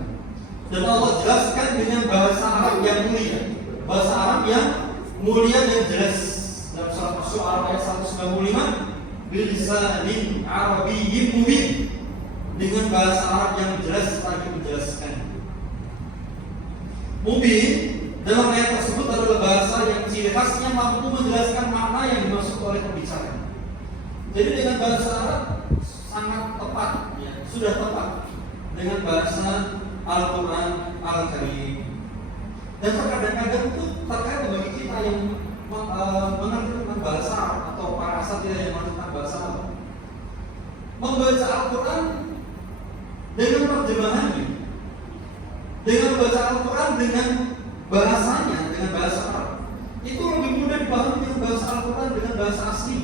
Dan Allah jelaskan dengan bahasa Arab yang mulia, bahasa Arab yang mulia dan jelas. Dalam surat Asy-Syu'ara ayat 195, bilisanin arabiyyin mubin, dengan bahasa Arab yang jelas lagi menjelaskan. Mubin dalam ayat tersebut adalah bahasa yang ciri khasnya mampu menjelaskan makna yang dimaksud oleh pembicara. Jadi dengan bahasa Arab sangat tepat, ya, sudah tepat dengan bahasa Al-Quran Al-Karim. Dan terkadang-kadang itu terkadang bagi kita yang mengerti tentang bahasa Arab atau para asatidz yang mengerti tentang bahasa Arab, membaca Al-Quran dengan terjemahannya, dengan membaca Al-Quran dengan bahasanya, dengan bahasa Arab, itu lebih mudah dipahami dengan bahasa Al-Quran dengan bahasa asli.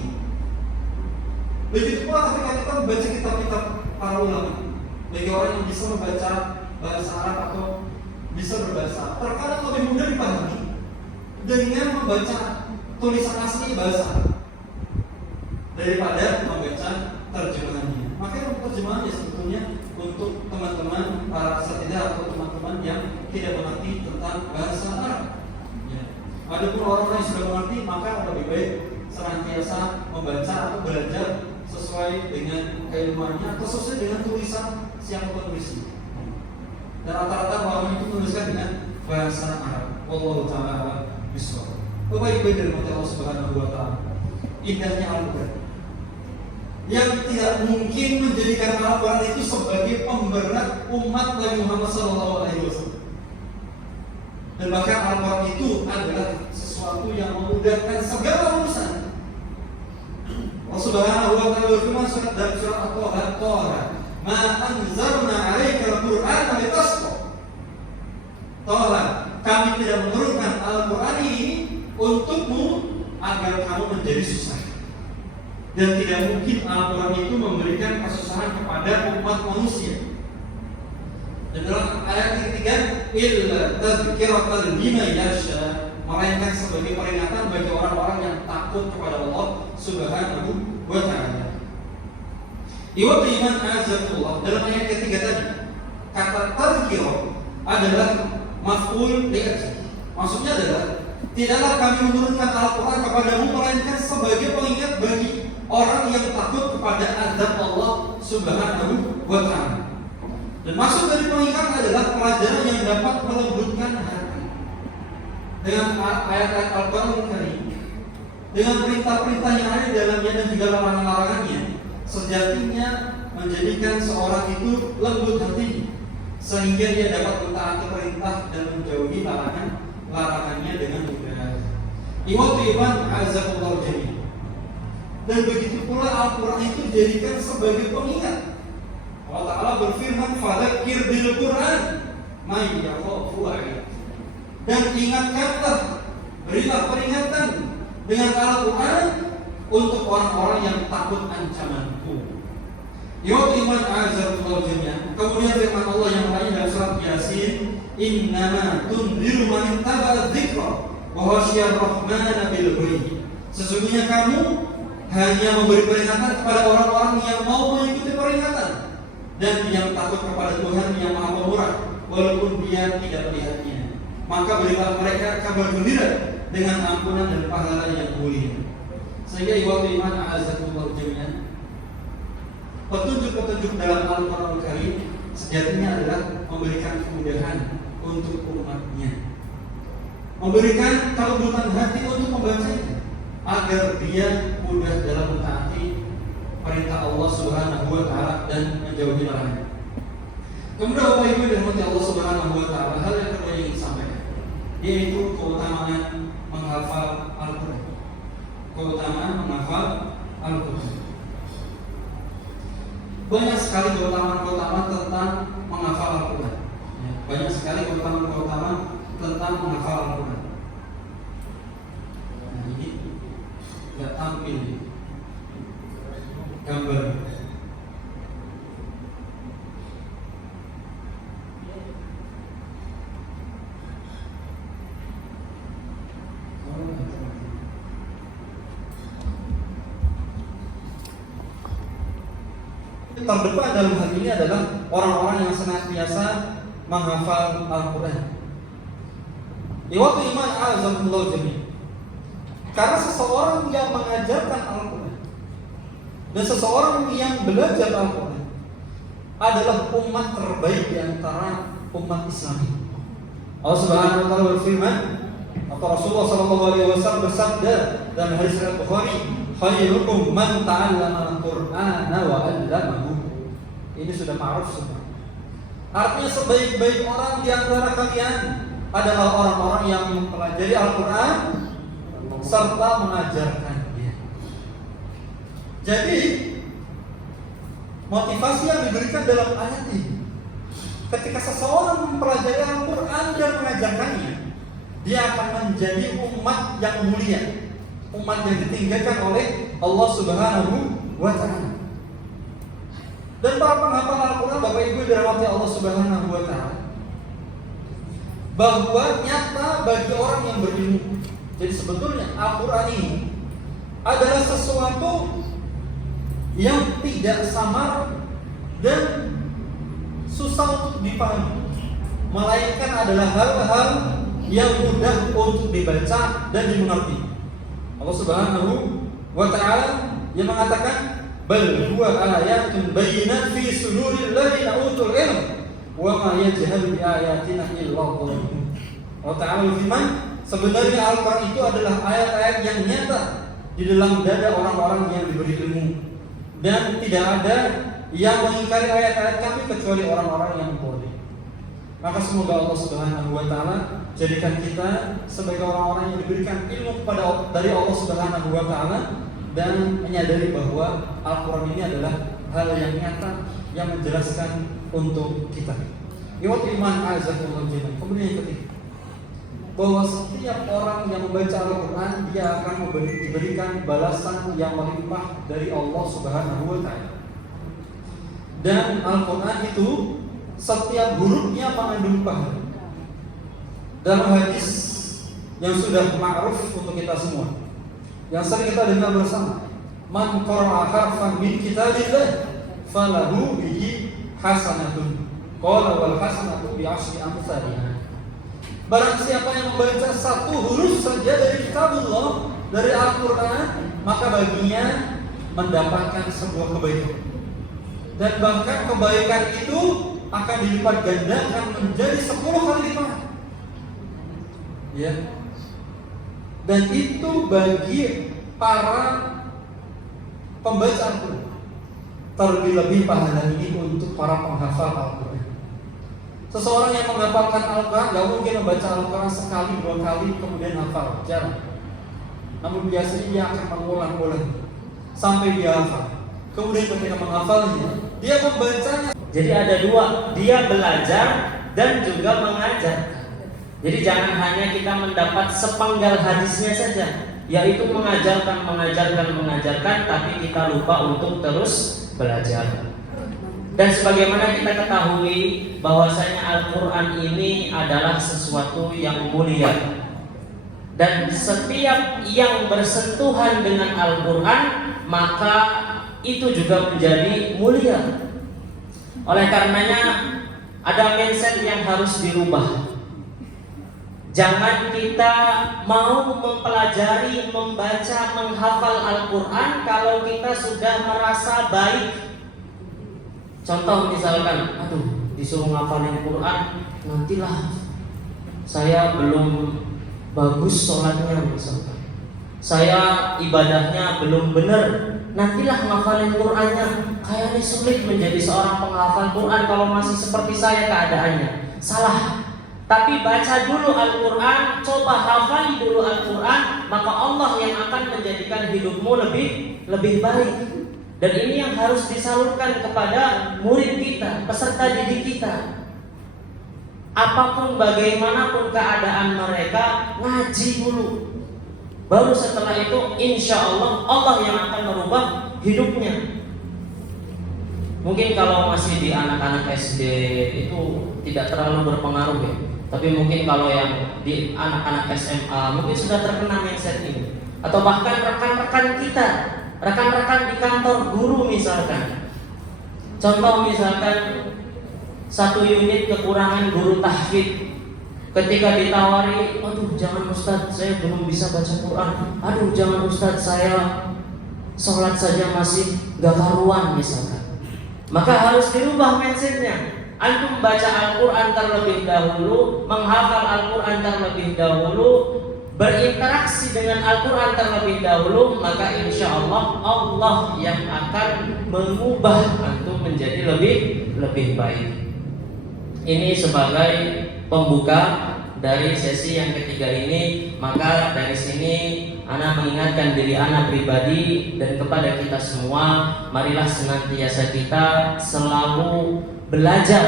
Begitu pula ketika kita membaca kitab-kitab para ulama, bagi orang yang bisa membaca bahasa Arab atau bisa berbahasa, terkadang lebih mudah dipahami dengan membaca tulisan asli bahasa Arab daripada membaca terjemahannya. Makanya terjemahannya sebetulnya untuk teman-teman para asatidz atau teman-teman yang tidak mengerti tentang bahasa Arab. Ya. Adapun orang-orang yang sudah mengerti, maka lebih baik senantiasa membaca atau belajar sesuai dengan keilmuannya atau sesuai dengan tulisan siapa penulisnya. Dan rata-rata orang itu menuliskan dengan bahasa Arab. Wallahu ta'ala bishawab. Bapak Ibu dari Allah Subhanahu wa Ta'ala, indahnya Al-Quran yang tidak mungkin menjadikan Al-Quran itu sebagai pemberat umat Nabi Muhammad SAW. Dan bahkan Al-Quran itu adalah sesuatu yang memudahkan segala urusan. Allah Subhanahu wa Ta'ala berfirman dalam surat At-Taha, "Ma anzalna 'alaikal Qur'ana litashqa." Taala, kami tidak menurunkan Al-Quran ini untukmu agar kamu menjadi susah. Dan tidak mungkin Al-Quran itu memberikan kesusahan kepada umat manusia. Dan dalam ayat ketiga, illa tadhkiratan liman yakhsha, melainkan sebagai peringatan bagi orang-orang yang takut kepada Allah Subhanahu wa Ta'ala. Iwat iman azatullah, dalam ayat ketiga tadi, kata tadhkirah adalah maf'ul li'ajli. Maksudnya adalah tidaklah kami menurunkan Al-Quran kepadamu melainkan sebagai pengingat bagi orang yang takut kepada azab Allah Subhanahu wa Ta'ala. Dan maksud dari pengingat adalah pelajaran yang dapat melembutkan hati. Dengan ayat-ayat Al-Quran Karim, dengan perintah-perintah yang ada di dalamnya dan juga larangan-larangannya, sejatinya menjadikan seorang itu lembut hati, sehingga dia dapat mentaati perintah dan menjauhi larangannya dengan mudah. Iwatu iman azakullah jami. Dan begitu pula Al-Quran itu dijadikan sebagai pengingat. Allah Ta'ala berfirman, "Fadzakir bil Quran may yakhafu wa'id." Dan ingatkanlah, berilah peringatan dengan Al-Quran untuk orang-orang yang takut ancamanku. Iwatu iman azakullah jami. Kemudian firman Allah yang lain dalam surat Yasin, "Innama tunziru man ittaba'a dzikra wa khasyiyar rahmana bil ghaib." Sesungguhnya kamu hanya memberi peringatan kepada orang-orang yang mau mengikuti peringatan dan yang takut kepada Tuhan yang Maha Pemurah walaupun dia tidak melihatnya. Maka berilah mereka kabar gembira dengan ampunan dan pahala yang mulia. Sehingga iwatu iman a'azakumullah jami'an, petunjuk-petunjuk dalam Al-Quran Al-Karim sejatinya adalah memberikan kemudahan untuk umatnya, memberikan kelembutan hati untuk membacanya, agar dia mudah dalam mentaati perintah Allah Subhanahu wa Ta'ala dan menjauhi larangan. Kemudian Bapak Ibu dan Hadirin Allah Subhanahu wa Ta'ala, hal yang kedua yang ingin sampaikan, yaitu keutamaan menghafal Al-Quran. Keutamaan menghafal Al-Quran. Banyak sekali keutamaan-keutamaan tentang menghafal Al-Quran. Ya, banyak sekali keutamaan-keutamaan tentang menghafal Al-Quran. Nah, ini nggak tampil gambar. Terdepan dalam hal ini adalah orang-orang yang senantiasa menghafal Al-Quran. Iwatu iman azakumullah jami'an. Karena seseorang yang mengajarkan Al-Quran dan seseorang yang belajar Al-Quran adalah umat terbaik di antara umat Islam. Allah Subhanahu wa taala berfirman, atau Rasulullah sallallahu alaihi wasallam bersabda dalam hadis riwayat Bukhari, khairukum man ta'allama al-Qur'ana wa 'allamahu. Ini sudah ma'ruf semua. Artinya sebaik-baik orang di antara kalian adalah orang-orang yang mempelajari Al-Quran serta mengajarkannya. Jadi motivasi yang diberikan dalam ayat ini, ketika seseorang mempelajari Al-Quran dan mengajarkannya, dia akan menjadi umat yang mulia, umat yang ditinggalkan oleh Allah Subhanahu wa ta'ala. Dan para penghafal Al-Quran, Bapak Ibu dirahmati Allah Subhanahu wa ta'ala, bahwa nyata bagi orang yang berilmu. Jadi sebetulnya Al-Quran ini adalah sesuatu yang tidak samar dan susah untuk dipahami, melainkan adalah hal-hal yang mudah untuk dibaca dan dimengerti. Allah Subhanahu wa ta'ala yang mengatakan, bal huwa ayatun bayyinat fi suduril ladzina utul ilm wa ma yajhalu bi ayatina illa dhalimun. Allah Ta'ala berfirman, sebenarnya Al-Quran itu adalah ayat-ayat yang nyata di dalam dada orang-orang yang diberi ilmu, dan tidak ada yang mengingkari ayat-ayat kami kecuali orang-orang yang bodoh. Maka semoga Allah Subhanahu wa ta'ala jadikan kita sebagai orang-orang yang diberikan ilmu dari Allah Subhanahu wa ta'ala, dan menyadari bahwa Al-Quran ini adalah hal yang nyata yang menjelaskan untuk kita. Iwat iman azakumullah jami'an. Kemudian yang ketiga, bahwa setiap orang yang membaca Al-Quran dia akan diberikan balasan yang melimpah dari Allah Subhanahu wa ta'ala. Dan Al-Quran itu setiap hurufnya mengandung pahala. Dalam hadis yang sudah ma'ruf untuk kita semua, yang sering kita dengar bersama, man qara'a harfan min kitabillah falahu bihi hasanatun qala wal hasanatu bi asyri amsalihha. Barang siapa yang membaca satu huruf saja dari kitabullah, dari Al-Quran, maka baginya mendapatkan sebuah kebaikan, dan bahkan kebaikan itu akan dilipat gandakan menjadi 10 kali lipat. Ya. Dan itu bagi para pembaca Al-Quran. Terlebih pahala ini untuk para penghafal Al-Quran. Seseorang yang menghafalkan Al-Quran gak mungkin membaca Al-Quran sekali, 2 kali kemudian hafal, jarang. Namun biasanya dia akan mengulang-ulang sampai dia hafal. Kemudian ketika menghafalnya, dia membacanya. Jadi ada dua, dia belajar dan juga mengajar. Jadi jangan hanya kita mendapat sepenggal hadisnya saja, yaitu mengajarkan, tapi kita lupa untuk terus belajar. Dan sebagaimana kita ketahui bahwasanya Al-Quran ini adalah sesuatu yang mulia, dan setiap yang bersentuhan dengan Al-Quran maka itu juga menjadi mulia. Oleh karenanya ada mindset yang harus dirubah. Jangan kita mau mempelajari, membaca, menghafal Al-Quran kalau kita sudah merasa baik. Contoh misalkan, aduh disuruh ngafalin Quran, nantilah saya belum bagus sholatnya misalkan, saya ibadahnya belum benar, nantilah ngafalin Qurannya. Kayaknya sulit menjadi seorang penghafal Quran kalau masih seperti saya keadaannya. Salah. Tapi baca dulu Al-Quran, coba hafali dulu Al-Quran, maka Allah yang akan menjadikan hidupmu lebih baik. Dan ini yang harus disalurkan kepada murid kita, peserta didik kita. Apapun bagaimanapun keadaan mereka, ngaji dulu. Baru setelah itu insya Allah Allah yang akan merubah hidupnya. Mungkin kalau masih di anak-anak SD itu tidak terlalu berpengaruh ya. Tapi mungkin kalau yang di anak-anak SMA mungkin sudah terkena mindset ini. Atau bahkan rekan-rekan kita, rekan-rekan di kantor guru misalkan. Contoh misalkan satu unit kekurangan guru tahfidz. Ketika ditawari, aduh jangan Ustadz, saya belum bisa baca Quran. Aduh jangan Ustadz, saya sholat saja masih gak karuan misalkan. Maka harus dirubah mindsetnya. Antum baca Al-Quran terlebih dahulu, menghafal Al-Quran terlebih dahulu, berinteraksi dengan Al-Quran terlebih dahulu, maka insya Allah Allah yang akan mengubah antum menjadi lebih baik. Ini sebagai pembuka dari sesi yang ketiga ini. Maka dari sini ana mengingatkan diri ana pribadi dan kepada kita semua, marilah senantiasa kita selalu belajar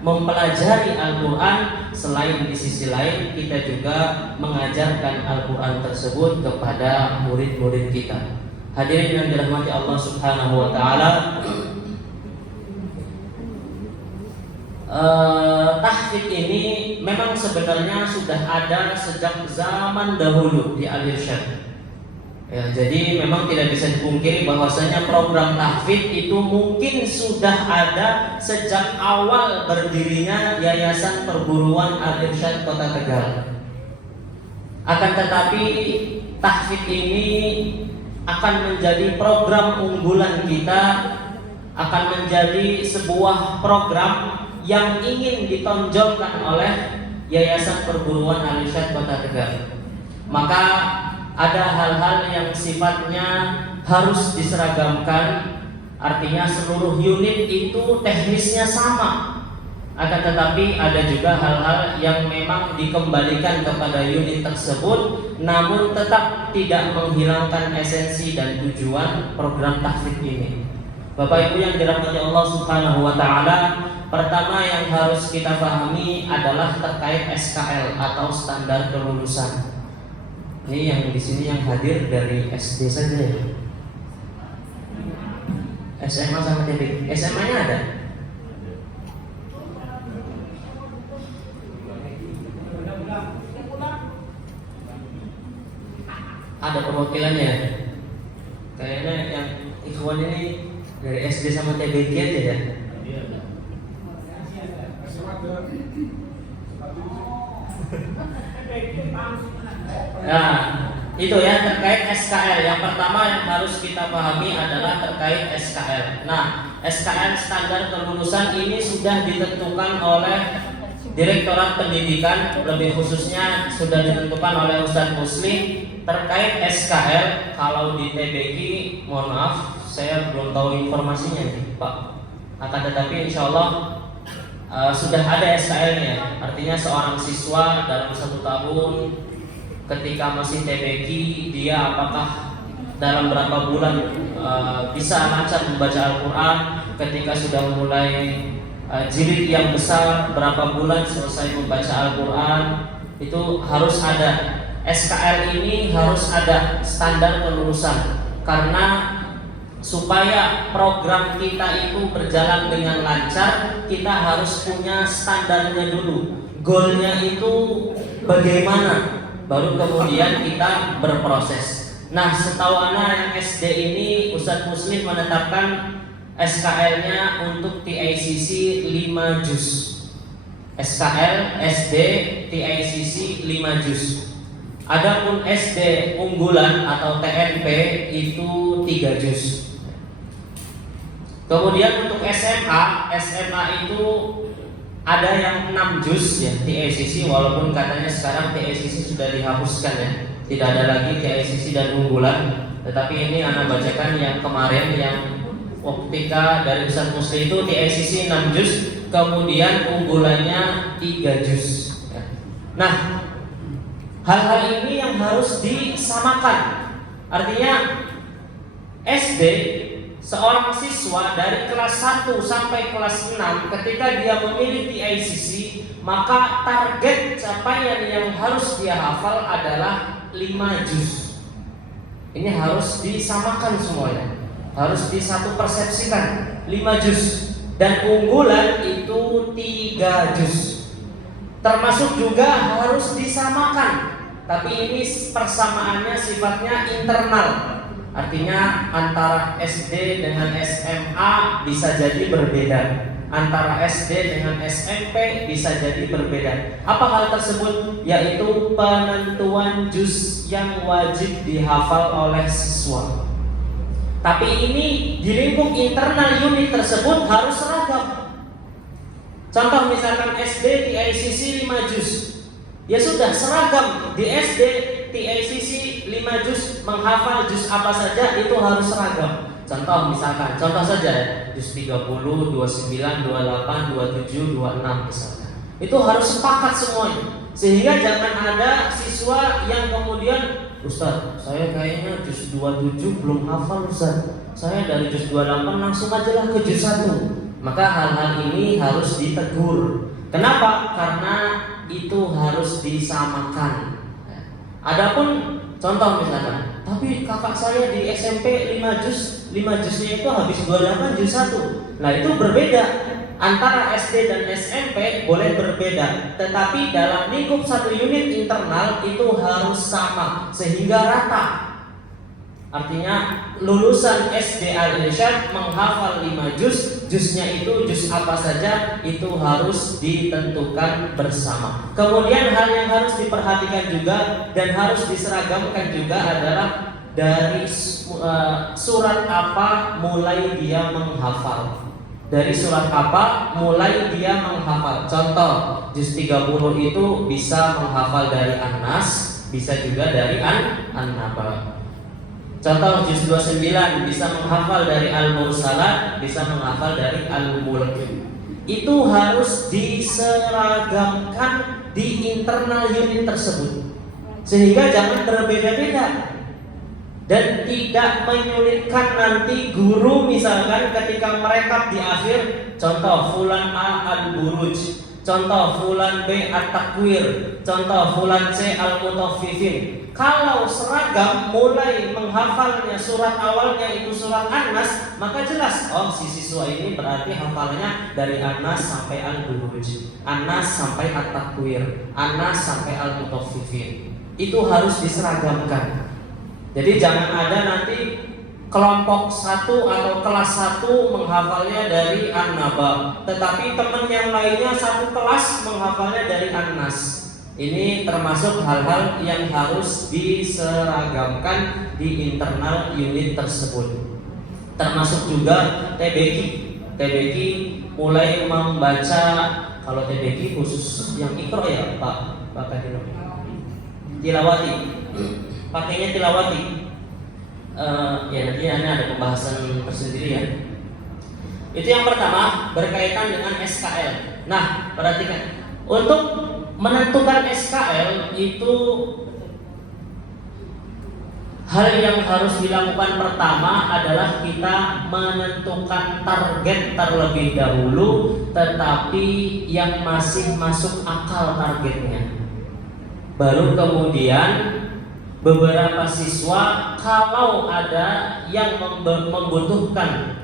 mempelajari Al-Quran. Selain di sisi lain kita juga mengajarkan Al-Quran tersebut kepada murid-murid kita. Hadirin yang dirahmati Allah Subhanahu wa taala, tahfidz ini memang sebenarnya sudah ada sejak zaman dahulu di Al-Irsyad. Ya, jadi memang tidak bisa dipungkiri bahwasanya program tahfidz itu mungkin sudah ada sejak awal berdirinya Yayasan Perguruan Al-Irsyad Kota Tegal. Akan tetapi tahfidz ini akan menjadi program unggulan kita, akan menjadi sebuah program yang ingin ditonjolkan oleh Yayasan Perguruan Al-Irsyad Kota Tegal. Maka ada hal-hal yang sifatnya harus diseragamkan, artinya seluruh unit itu teknisnya sama. Akan tetapi ada juga hal-hal yang memang dikembalikan kepada unit tersebut, namun tetap tidak menghilangkan esensi dan tujuan program tahfidz ini. Bapak Ibu yang dirahmati Allah Subhanahu wa taala, pertama yang harus kita pahami adalah terkait SKL atau standar kelulusan. Ini yang di sini yang hadir dari SD saja ya. SMA sama TB. SMA-nya ada? Ada perwakilannya. Kayaknya yang ikhwan ini dari SD sama TBG aja ya. Nah, itu ya terkait SKL. Yang pertama yang harus kita pahami adalah terkait SKL. Nah, SKL standar kelulusan ini sudah ditentukan oleh Direktorat Pendidikan, lebih khususnya sudah ditentukan oleh Ustadz Muslim terkait SKL. Kalau di TBK, mohon maaf, saya belum tahu informasinya nih, Pak. Akan tetapi insya Allah sudah ada SKL-nya. Artinya seorang siswa dalam 1 tahun ketika masih TBK, dia apakah dalam berapa bulan bisa lancar membaca Al-Quran. Ketika sudah mulai jilid yang besar, berapa bulan selesai membaca Al-Quran. Itu harus ada SKL ini, harus ada standar kelulusan. Karena supaya program kita itu berjalan dengan lancar, kita harus punya standarnya dulu. Goalnya itu bagaimana, baru kemudian kita berproses. Nah, setahu anak yang SD ini Ustadz Muslim menetapkan SKL-nya untuk TICC 5 juz. SKL SD TICC 5 juz. Adapun SD unggulan atau TNP itu 3 juz. Kemudian untuk SMA itu ada yang 6 juz ya TICC, walaupun katanya sekarang TICC sudah dihapuskan ya. Tidak ada lagi TICC dan unggulan. Tetapi ini anak bacakan yang kemarin yang ketika dari Ustadz Muslim itu TICC 6 juz, kemudian unggulannya 3 juz. Nah, hal-hal ini yang harus disamakan. Artinya SD seorang siswa dari kelas 1 sampai kelas 6 ketika dia memilih TICC, maka target capaian yang harus dia hafal adalah 5 juz. Ini harus disamakan semuanya, harus disatu persepsikan 5 juz, dan unggulan itu 3 juz. Termasuk juga harus disamakan, tapi ini persamaannya sifatnya internal. Artinya antara SD dengan SMA bisa jadi berbeda, antara SD dengan SMP bisa jadi berbeda. Apa hal tersebut? Yaitu penentuan juz yang wajib dihafal oleh siswa. Tapi ini di lingkup internal unit tersebut harus seragam. Contoh misalkan SD TICC 5 juz, ya sudah seragam. Di SD TICC 5 juz, menghafal juz apa saja itu harus seragam. Contoh misalkan, contoh saja juz 30, 29, 28, 27, 26 misalkan. Itu harus sepakat semuanya. Sehingga jangan ada siswa yang kemudian, Ustaz, saya kayaknya juz 27 belum hafal Ustaz. Saya dari juz 28 langsung aja lah ke juz 1. Maka hal-hal ini harus ditegur. Kenapa? Karena itu harus disamakan. Adapun contoh misalkan, tapi kakak saya di SMP 5 juznya itu habis 28 juz 1. Nah itu berbeda. Antara SD dan SMP boleh berbeda, tetapi dalam lingkup satu unit internal itu harus sama sehingga rata. Artinya lulusan SD Al-Irsyad menghafal 5 juz, juznya itu juz apa saja itu harus ditentukan bersama. Kemudian hal yang harus diperhatikan juga dan harus diseragamkan juga adalah dari surat apa mulai dia menghafal. Dari surat apa mulai dia menghafal. Contoh, juz 30 itu bisa menghafal dari An-Nas, bisa juga dari An-Naba. Contoh, juz 29 bisa menghafal dari Al-Mursalat, bisa menghafal dari Al-Mulk. Itu harus diseragamkan di internal unit tersebut, sehingga jangan berbeda-beda dan tidak menyulitkan nanti guru. Misalkan ketika merekap di akhir, contoh fulan A al-buruj, contoh fulan B at-takwir, contoh fulan C al-mutaffifin. Kalau seragam mulai menghafalnya surat awalnya itu surat An-Nas, maka jelas si siswa ini berarti hafalnya dari An-Nas sampai al-buruj, An-Nas sampai at-takwir, An-Nas sampai al-mutaffifin. Itu harus diseragamkan. Jadi jangan ada nanti kelompok 1 atau kelas 1 menghafalnya dari An-Naba, tetapi teman yang lainnya satu kelas menghafalnya dari An-Nas. Ini termasuk hal-hal yang harus diseragamkan di internal unit tersebut. Termasuk juga TBQ mulai membaca, kalau TBQ khusus yang Iqra ya Pak Kadino. Tilawati. Pakainya tilawati. Ya nanti ada pembahasan tersendiri ya. Itu yang pertama berkaitan dengan SKL. Nah, perhatikan, untuk menentukan SKL itu hal yang harus dilakukan pertama adalah kita menentukan target terlebih dahulu, tetapi yang masih masuk akal targetnya. Baru kemudian beberapa siswa kalau ada yang membutuhkan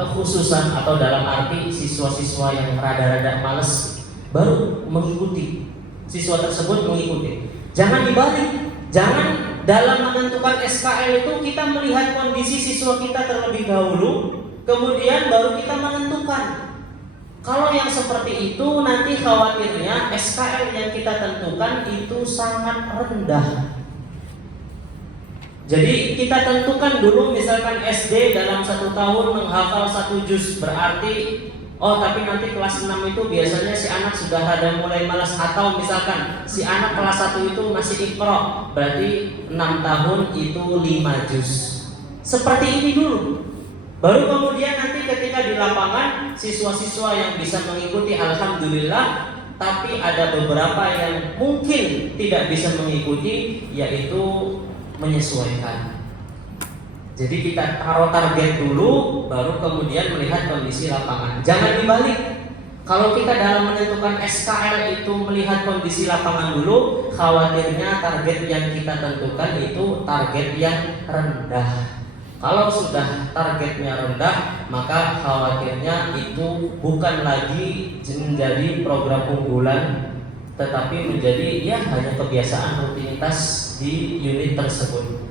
kekhususan atau dalam arti siswa-siswa yang rada-rada males baru mengikuti, siswa tersebut mengikuti. Jangan dibalik, jangan dalam menentukan SKL itu kita melihat kondisi siswa kita terlebih dahulu, kemudian baru kita menentukan. Kalau yang seperti itu nanti khawatirnya SKL yang kita tentukan itu sangat rendah. Jadi kita tentukan dulu misalkan SD dalam 1 tahun menghafal 1 juz, berarti tapi nanti kelas 6 itu biasanya si anak sudah rada mulai malas, atau misalkan si anak kelas 1 itu masih Iqra, berarti 6 tahun itu 5 juz. Seperti ini dulu. Baru kemudian nanti ketika di lapangan siswa-siswa yang bisa mengikuti alhamdulillah, tapi ada beberapa yang mungkin tidak bisa mengikuti, yaitu menyesuaikan. Jadi kita taruh target dulu, baru kemudian melihat kondisi lapangan. Jangan dibalik. Kalau kita dalam menentukan SKL itu melihat kondisi lapangan dulu, khawatirnya target yang kita tentukan itu target yang rendah. Kalau sudah targetnya rendah, maka khawatirnya itu bukan lagi menjadi program unggulan, tetapi menjadi ya hanya kebiasaan rutinitas di unit tersebut.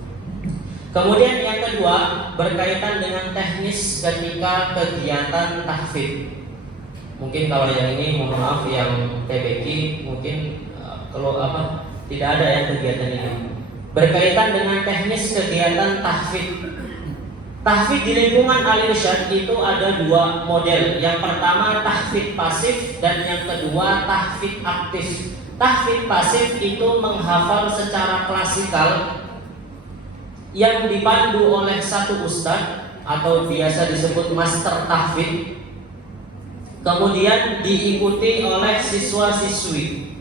Kemudian yang kedua berkaitan dengan teknis ketika kegiatan tahfidz. Mungkin kalau yang ini mohon maaf yang TBK mungkin kalau tidak ada yang kegiatan ini. Berkaitan dengan teknis kegiatan tahfidz. Tahfidz di lingkungan Al-Irsyad itu ada dua model. Yang pertama tahfidz pasif dan yang kedua tahfidz aktif. Tahfidz pasif itu menghafal secara klasikal yang dipandu oleh satu ustadz atau biasa disebut master tahfidz, kemudian diikuti oleh siswa-siswi.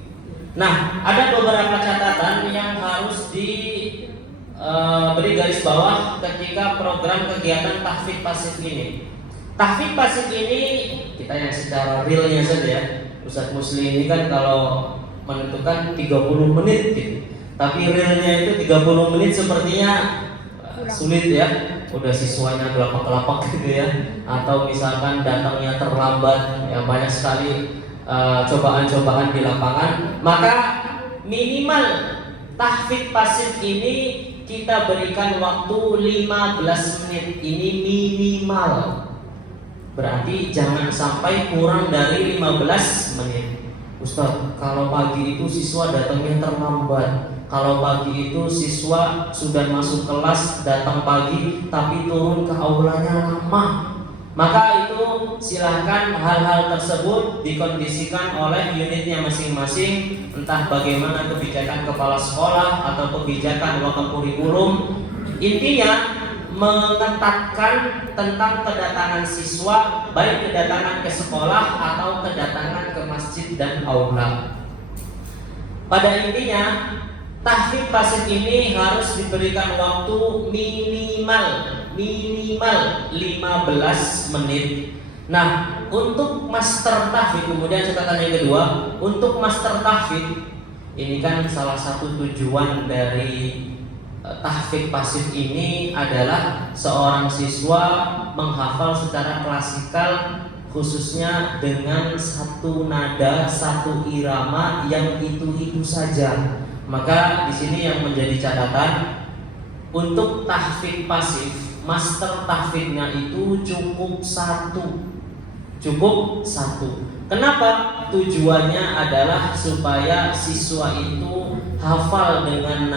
Nah, ada beberapa catatan yang harus diberi garis bawah ketika program kegiatan tahfidz pasif ini. Tahfidz pasif ini kita yang secara realnya saja, Ustadz Musli ini kan kalau menentukan 30 menit gitu. Tapi realnya itu 30 menit sepertinya sulit ya. Udah siswanya kelapak-kelapak gitu ya. Atau misalkan datangnya terlambat, ya banyak sekali cobaan-cobaan di lapangan. Maka minimal tahfidz pasif ini kita berikan waktu 15 menit. Ini minimal. Berarti jangan sampai kurang dari 15 menit. Ustaz, kalau pagi itu siswa datangnya terlambat. Kalau pagi itu siswa sudah masuk kelas datang pagi tapi turun ke aulanya lama. Maka itu silahkan hal-hal tersebut dikondisikan oleh unitnya masing-masing. Entah bagaimana kebijakan kepala sekolah atau kebijakan wakil kurikulum. Intinya mengetatkan tentang kedatangan siswa, baik kedatangan ke sekolah atau kedatangan ke masjid dan aula. Pada intinya tahfidz pasif ini harus diberikan waktu minimal 15 menit. Nah, untuk master tahfidz, kemudian catatan yang kedua, untuk master tahfidz ini kan salah satu tujuan dari tahfidz pasif ini adalah seorang siswa menghafal secara klasikal, khususnya dengan satu nada, satu irama yang itu saja. Maka di sini yang menjadi catatan untuk tahfidz pasif, master tahfidznya itu cukup satu. Kenapa? Tujuannya adalah supaya siswa itu hafal dengan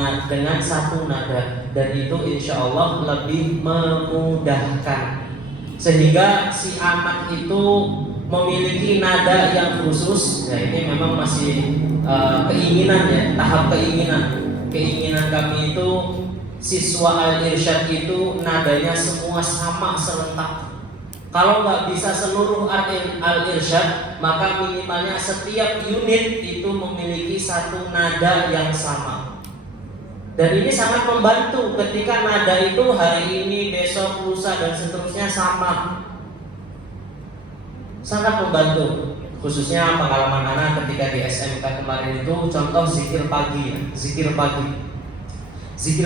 satu nada, dan itu insya Allah lebih memudahkan sehingga si anak itu memiliki nada yang khusus. Ya, ini memang masih keinginan ya, tahap keinginan kami itu siswa Al-Irsyad itu nadanya semua sama serentak. Kalau nggak bisa seluruh Al-Irsyad, maka minimalnya setiap unit itu memiliki satu nada yang sama. Dan ini sangat membantu ketika nada itu hari ini, besok, lusa dan seterusnya sama. Sangat membantu. Khususnya pengalaman anak ketika di SMK kemarin itu, contoh zikir pagi. Zikir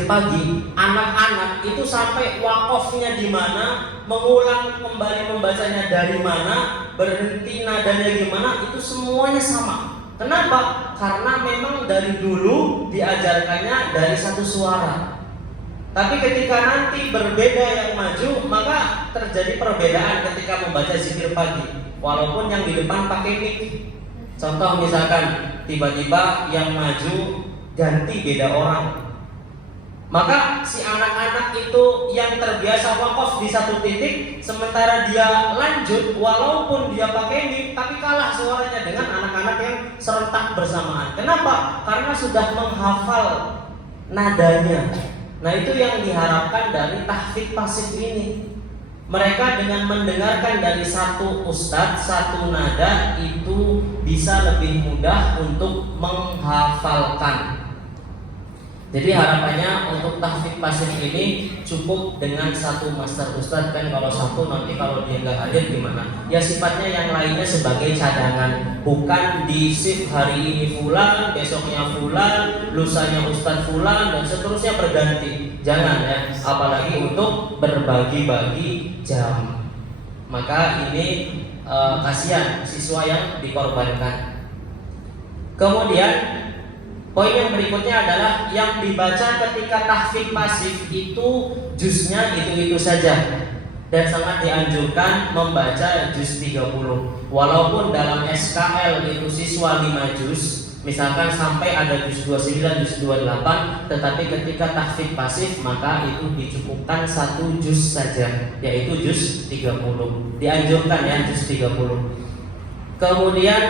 pagi, anak-anak itu sampai wakofnya di mana, mengulang kembali membacanya dari mana, berhenti nadanya gimana, itu semuanya sama. Kenapa? Karena memang dari dulu diajarkannya dari satu suara. Tapi ketika nanti berbeda yang maju, maka terjadi perbedaan ketika membaca zikir pagi. Walaupun yang di depan pakai mic. Contoh misalkan tiba-tiba yang maju ganti beda orang. Maka si anak-anak itu yang terbiasa wakaf di satu titik, sementara dia lanjut walaupun dia pakai mic, tapi kalah suaranya dengan anak-anak yang serentak bersamaan. Kenapa? Karena sudah menghafal nadanya. Nah, itu yang diharapkan dari tahfidz pasif ini. Mereka dengan mendengarkan dari satu ustadz, satu nada, itu bisa lebih mudah untuk menghafalkan. Jadi harapannya untuk tahfidz pasif ini cukup dengan satu master ustadz, kan kalau satu nanti kalau dia nggak hadir gimana? Ya sifatnya yang lainnya sebagai cadangan, bukan di shift hari ini fulan, besoknya fulan, lusanya ustadz fulan dan seterusnya berganti. Jangan ya, apalagi untuk berbagi-bagi jam. Maka ini kasihan siswa yang dikorbankan. Kemudian poin yang berikutnya adalah yang dibaca ketika tahfidz pasif itu juznya itu saja, dan sangat dianjurkan membaca juz 30. Walaupun dalam SKL itu siswa 5 juz, misalkan sampai ada juz 29, juz 28, tetapi ketika tahfidz pasif maka itu dicukupkan 1 juz saja, yaitu juz 30. Dianjurkan ya juz 30. Kemudian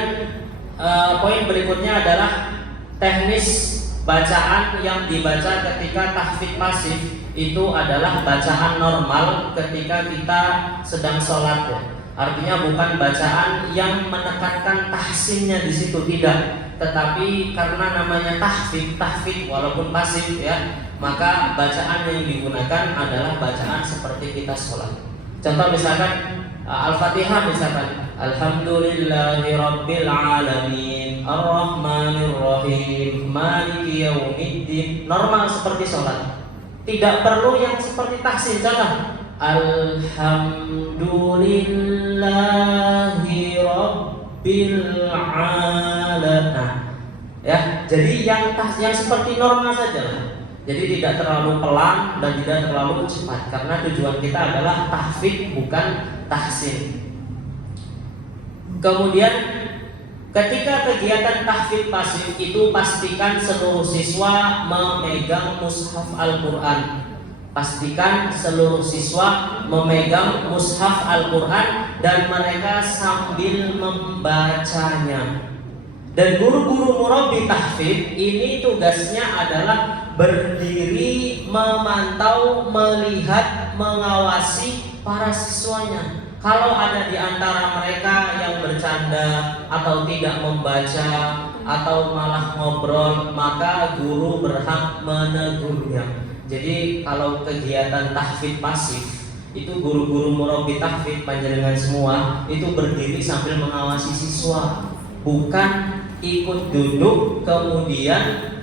poin berikutnya adalah teknis bacaan yang dibaca ketika tahfidz pasif itu adalah bacaan normal ketika kita sedang sholat ya. Artinya bukan bacaan yang menekankan tahsinnya di situ, tidak. Tetapi karena namanya tahfidz walaupun pasif ya, maka bacaan yang digunakan adalah bacaan seperti kita sholat. Contoh misalkan Al-Fatihah misalkan, Alhamdulillahi Rabbil Alamin, Ar-Rahmanir Rahim, Maliki Yaumiddin. Normal seperti sholat. Tidak perlu yang seperti tahsin. Contoh, Alhamdulillahi Rabbil Alamin. Ya, jadi yang seperti normal saja lah. Jadi tidak terlalu pelan dan tidak terlalu cepat, karena tujuan kita adalah tahfidz bukan tahsin. Kemudian ketika kegiatan tahfidz pasif itu pastikan seluruh siswa memegang mushaf Al-Quran. Pastikan seluruh siswa memegang mushaf Al-Quran dan mereka sambil membacanya. Dan guru-guru murabbi tahfidz ini tugasnya adalah berdiri, memantau, melihat, mengawasi para siswanya. Kalau ada di antara mereka yang bercanda atau tidak membaca atau malah ngobrol, maka guru berhak menegurnya. Jadi kalau kegiatan tahfidz pasif itu guru-guru murabbi tahfidz panjenengan semua itu berdiri sambil mengawasi siswa, bukan ikut duduk kemudian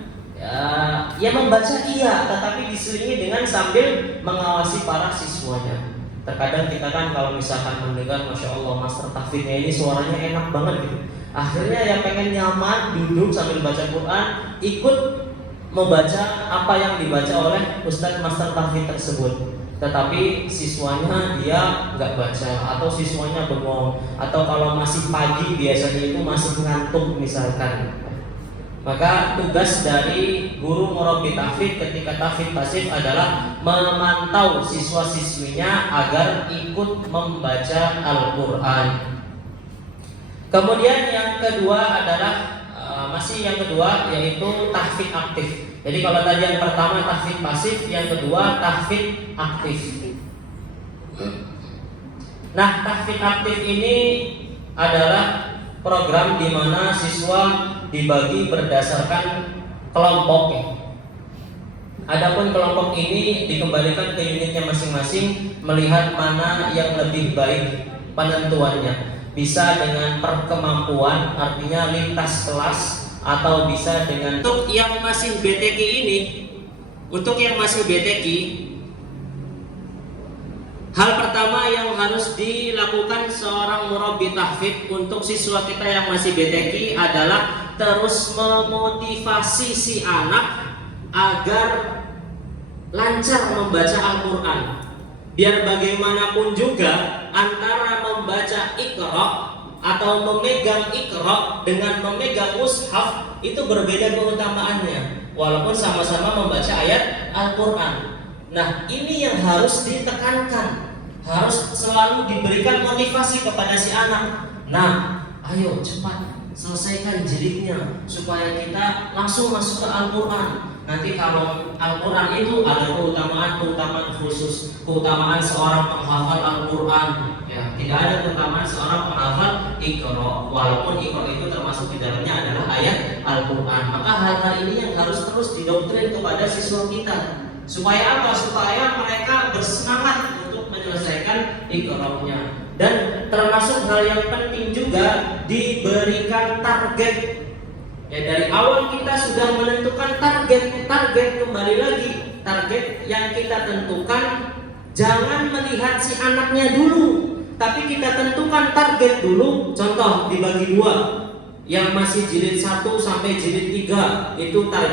ya membaca iya, tetapi diselingi dengan sambil mengawasi para siswanya. Terkadang kita kan kalau misalkan mendengar, Masya Allah master tahfidznya ini suaranya enak banget gitu, akhirnya yang pengen nyaman duduk sambil baca Quran, ikut membaca apa yang dibaca oleh Ustadz master tahfidz tersebut. Tetapi siswanya dia nggak baca, atau siswanya bengong, atau kalau masih pagi biasanya itu masih ngantuk misalkan. Maka tugas dari guru murabbi tahfidz ketika tahfidz pasif adalah memantau siswa-siswinya agar ikut membaca Al-Quran. Kemudian yang kedua adalah yaitu tahfidz aktif. Jadi kalau tadi yang pertama tahfidz pasif, yang kedua tahfidz aktif. Nah, tahfidz aktif ini adalah program di mana siswa dibagi berdasarkan kelompok. Adapun kelompok ini dikembalikan ke unitnya masing-masing, melihat mana yang lebih baik penentuannya. Bisa dengan perkemampuan, artinya lintas kelas, atau bisa dengan untuk yang masih BTQ ini. Untuk yang masih BTQ, hal pertama yang harus dilakukan seorang murabbi tahfidz untuk siswa kita yang masih BTQ adalah terus memotivasi si anak agar lancar membaca Al-Quran. Biar bagaimanapun juga antara membaca Iqra atau memegang Iqra dengan memegang mushaf itu berbeda keutamaannya, walaupun sama-sama membaca ayat Al-Quran. Nah, ini yang harus ditekankan, harus selalu diberikan motivasi kepada si anak. Nah, ayo cepat selesaikan jilidnya supaya kita langsung masuk ke Al-Quran. Nanti kalau Al-Quran itu ada keutamaan khusus, keutamaan seorang penghafal Al-Quran, ya, tidak ada keutamaan seorang penghafal Iqra, walaupun Iqra itu termasuk di dalamnya adalah ayat Al-Quran. Maka hal-hal ini yang harus terus didoktrin kepada siswa kita. Supaya apa? Supaya mereka bersemangat untuk menyelesaikan Iqra-nya. Dan termasuk hal yang penting juga diberikan target. Ya, dari awal kita sudah menentukan target kembali lagi, target yang kita tentukan jangan melihat si anaknya dulu, tapi kita tentukan target dulu. Contoh dibagi dua, yang masih jilid 1 sampai jilid 3 itu target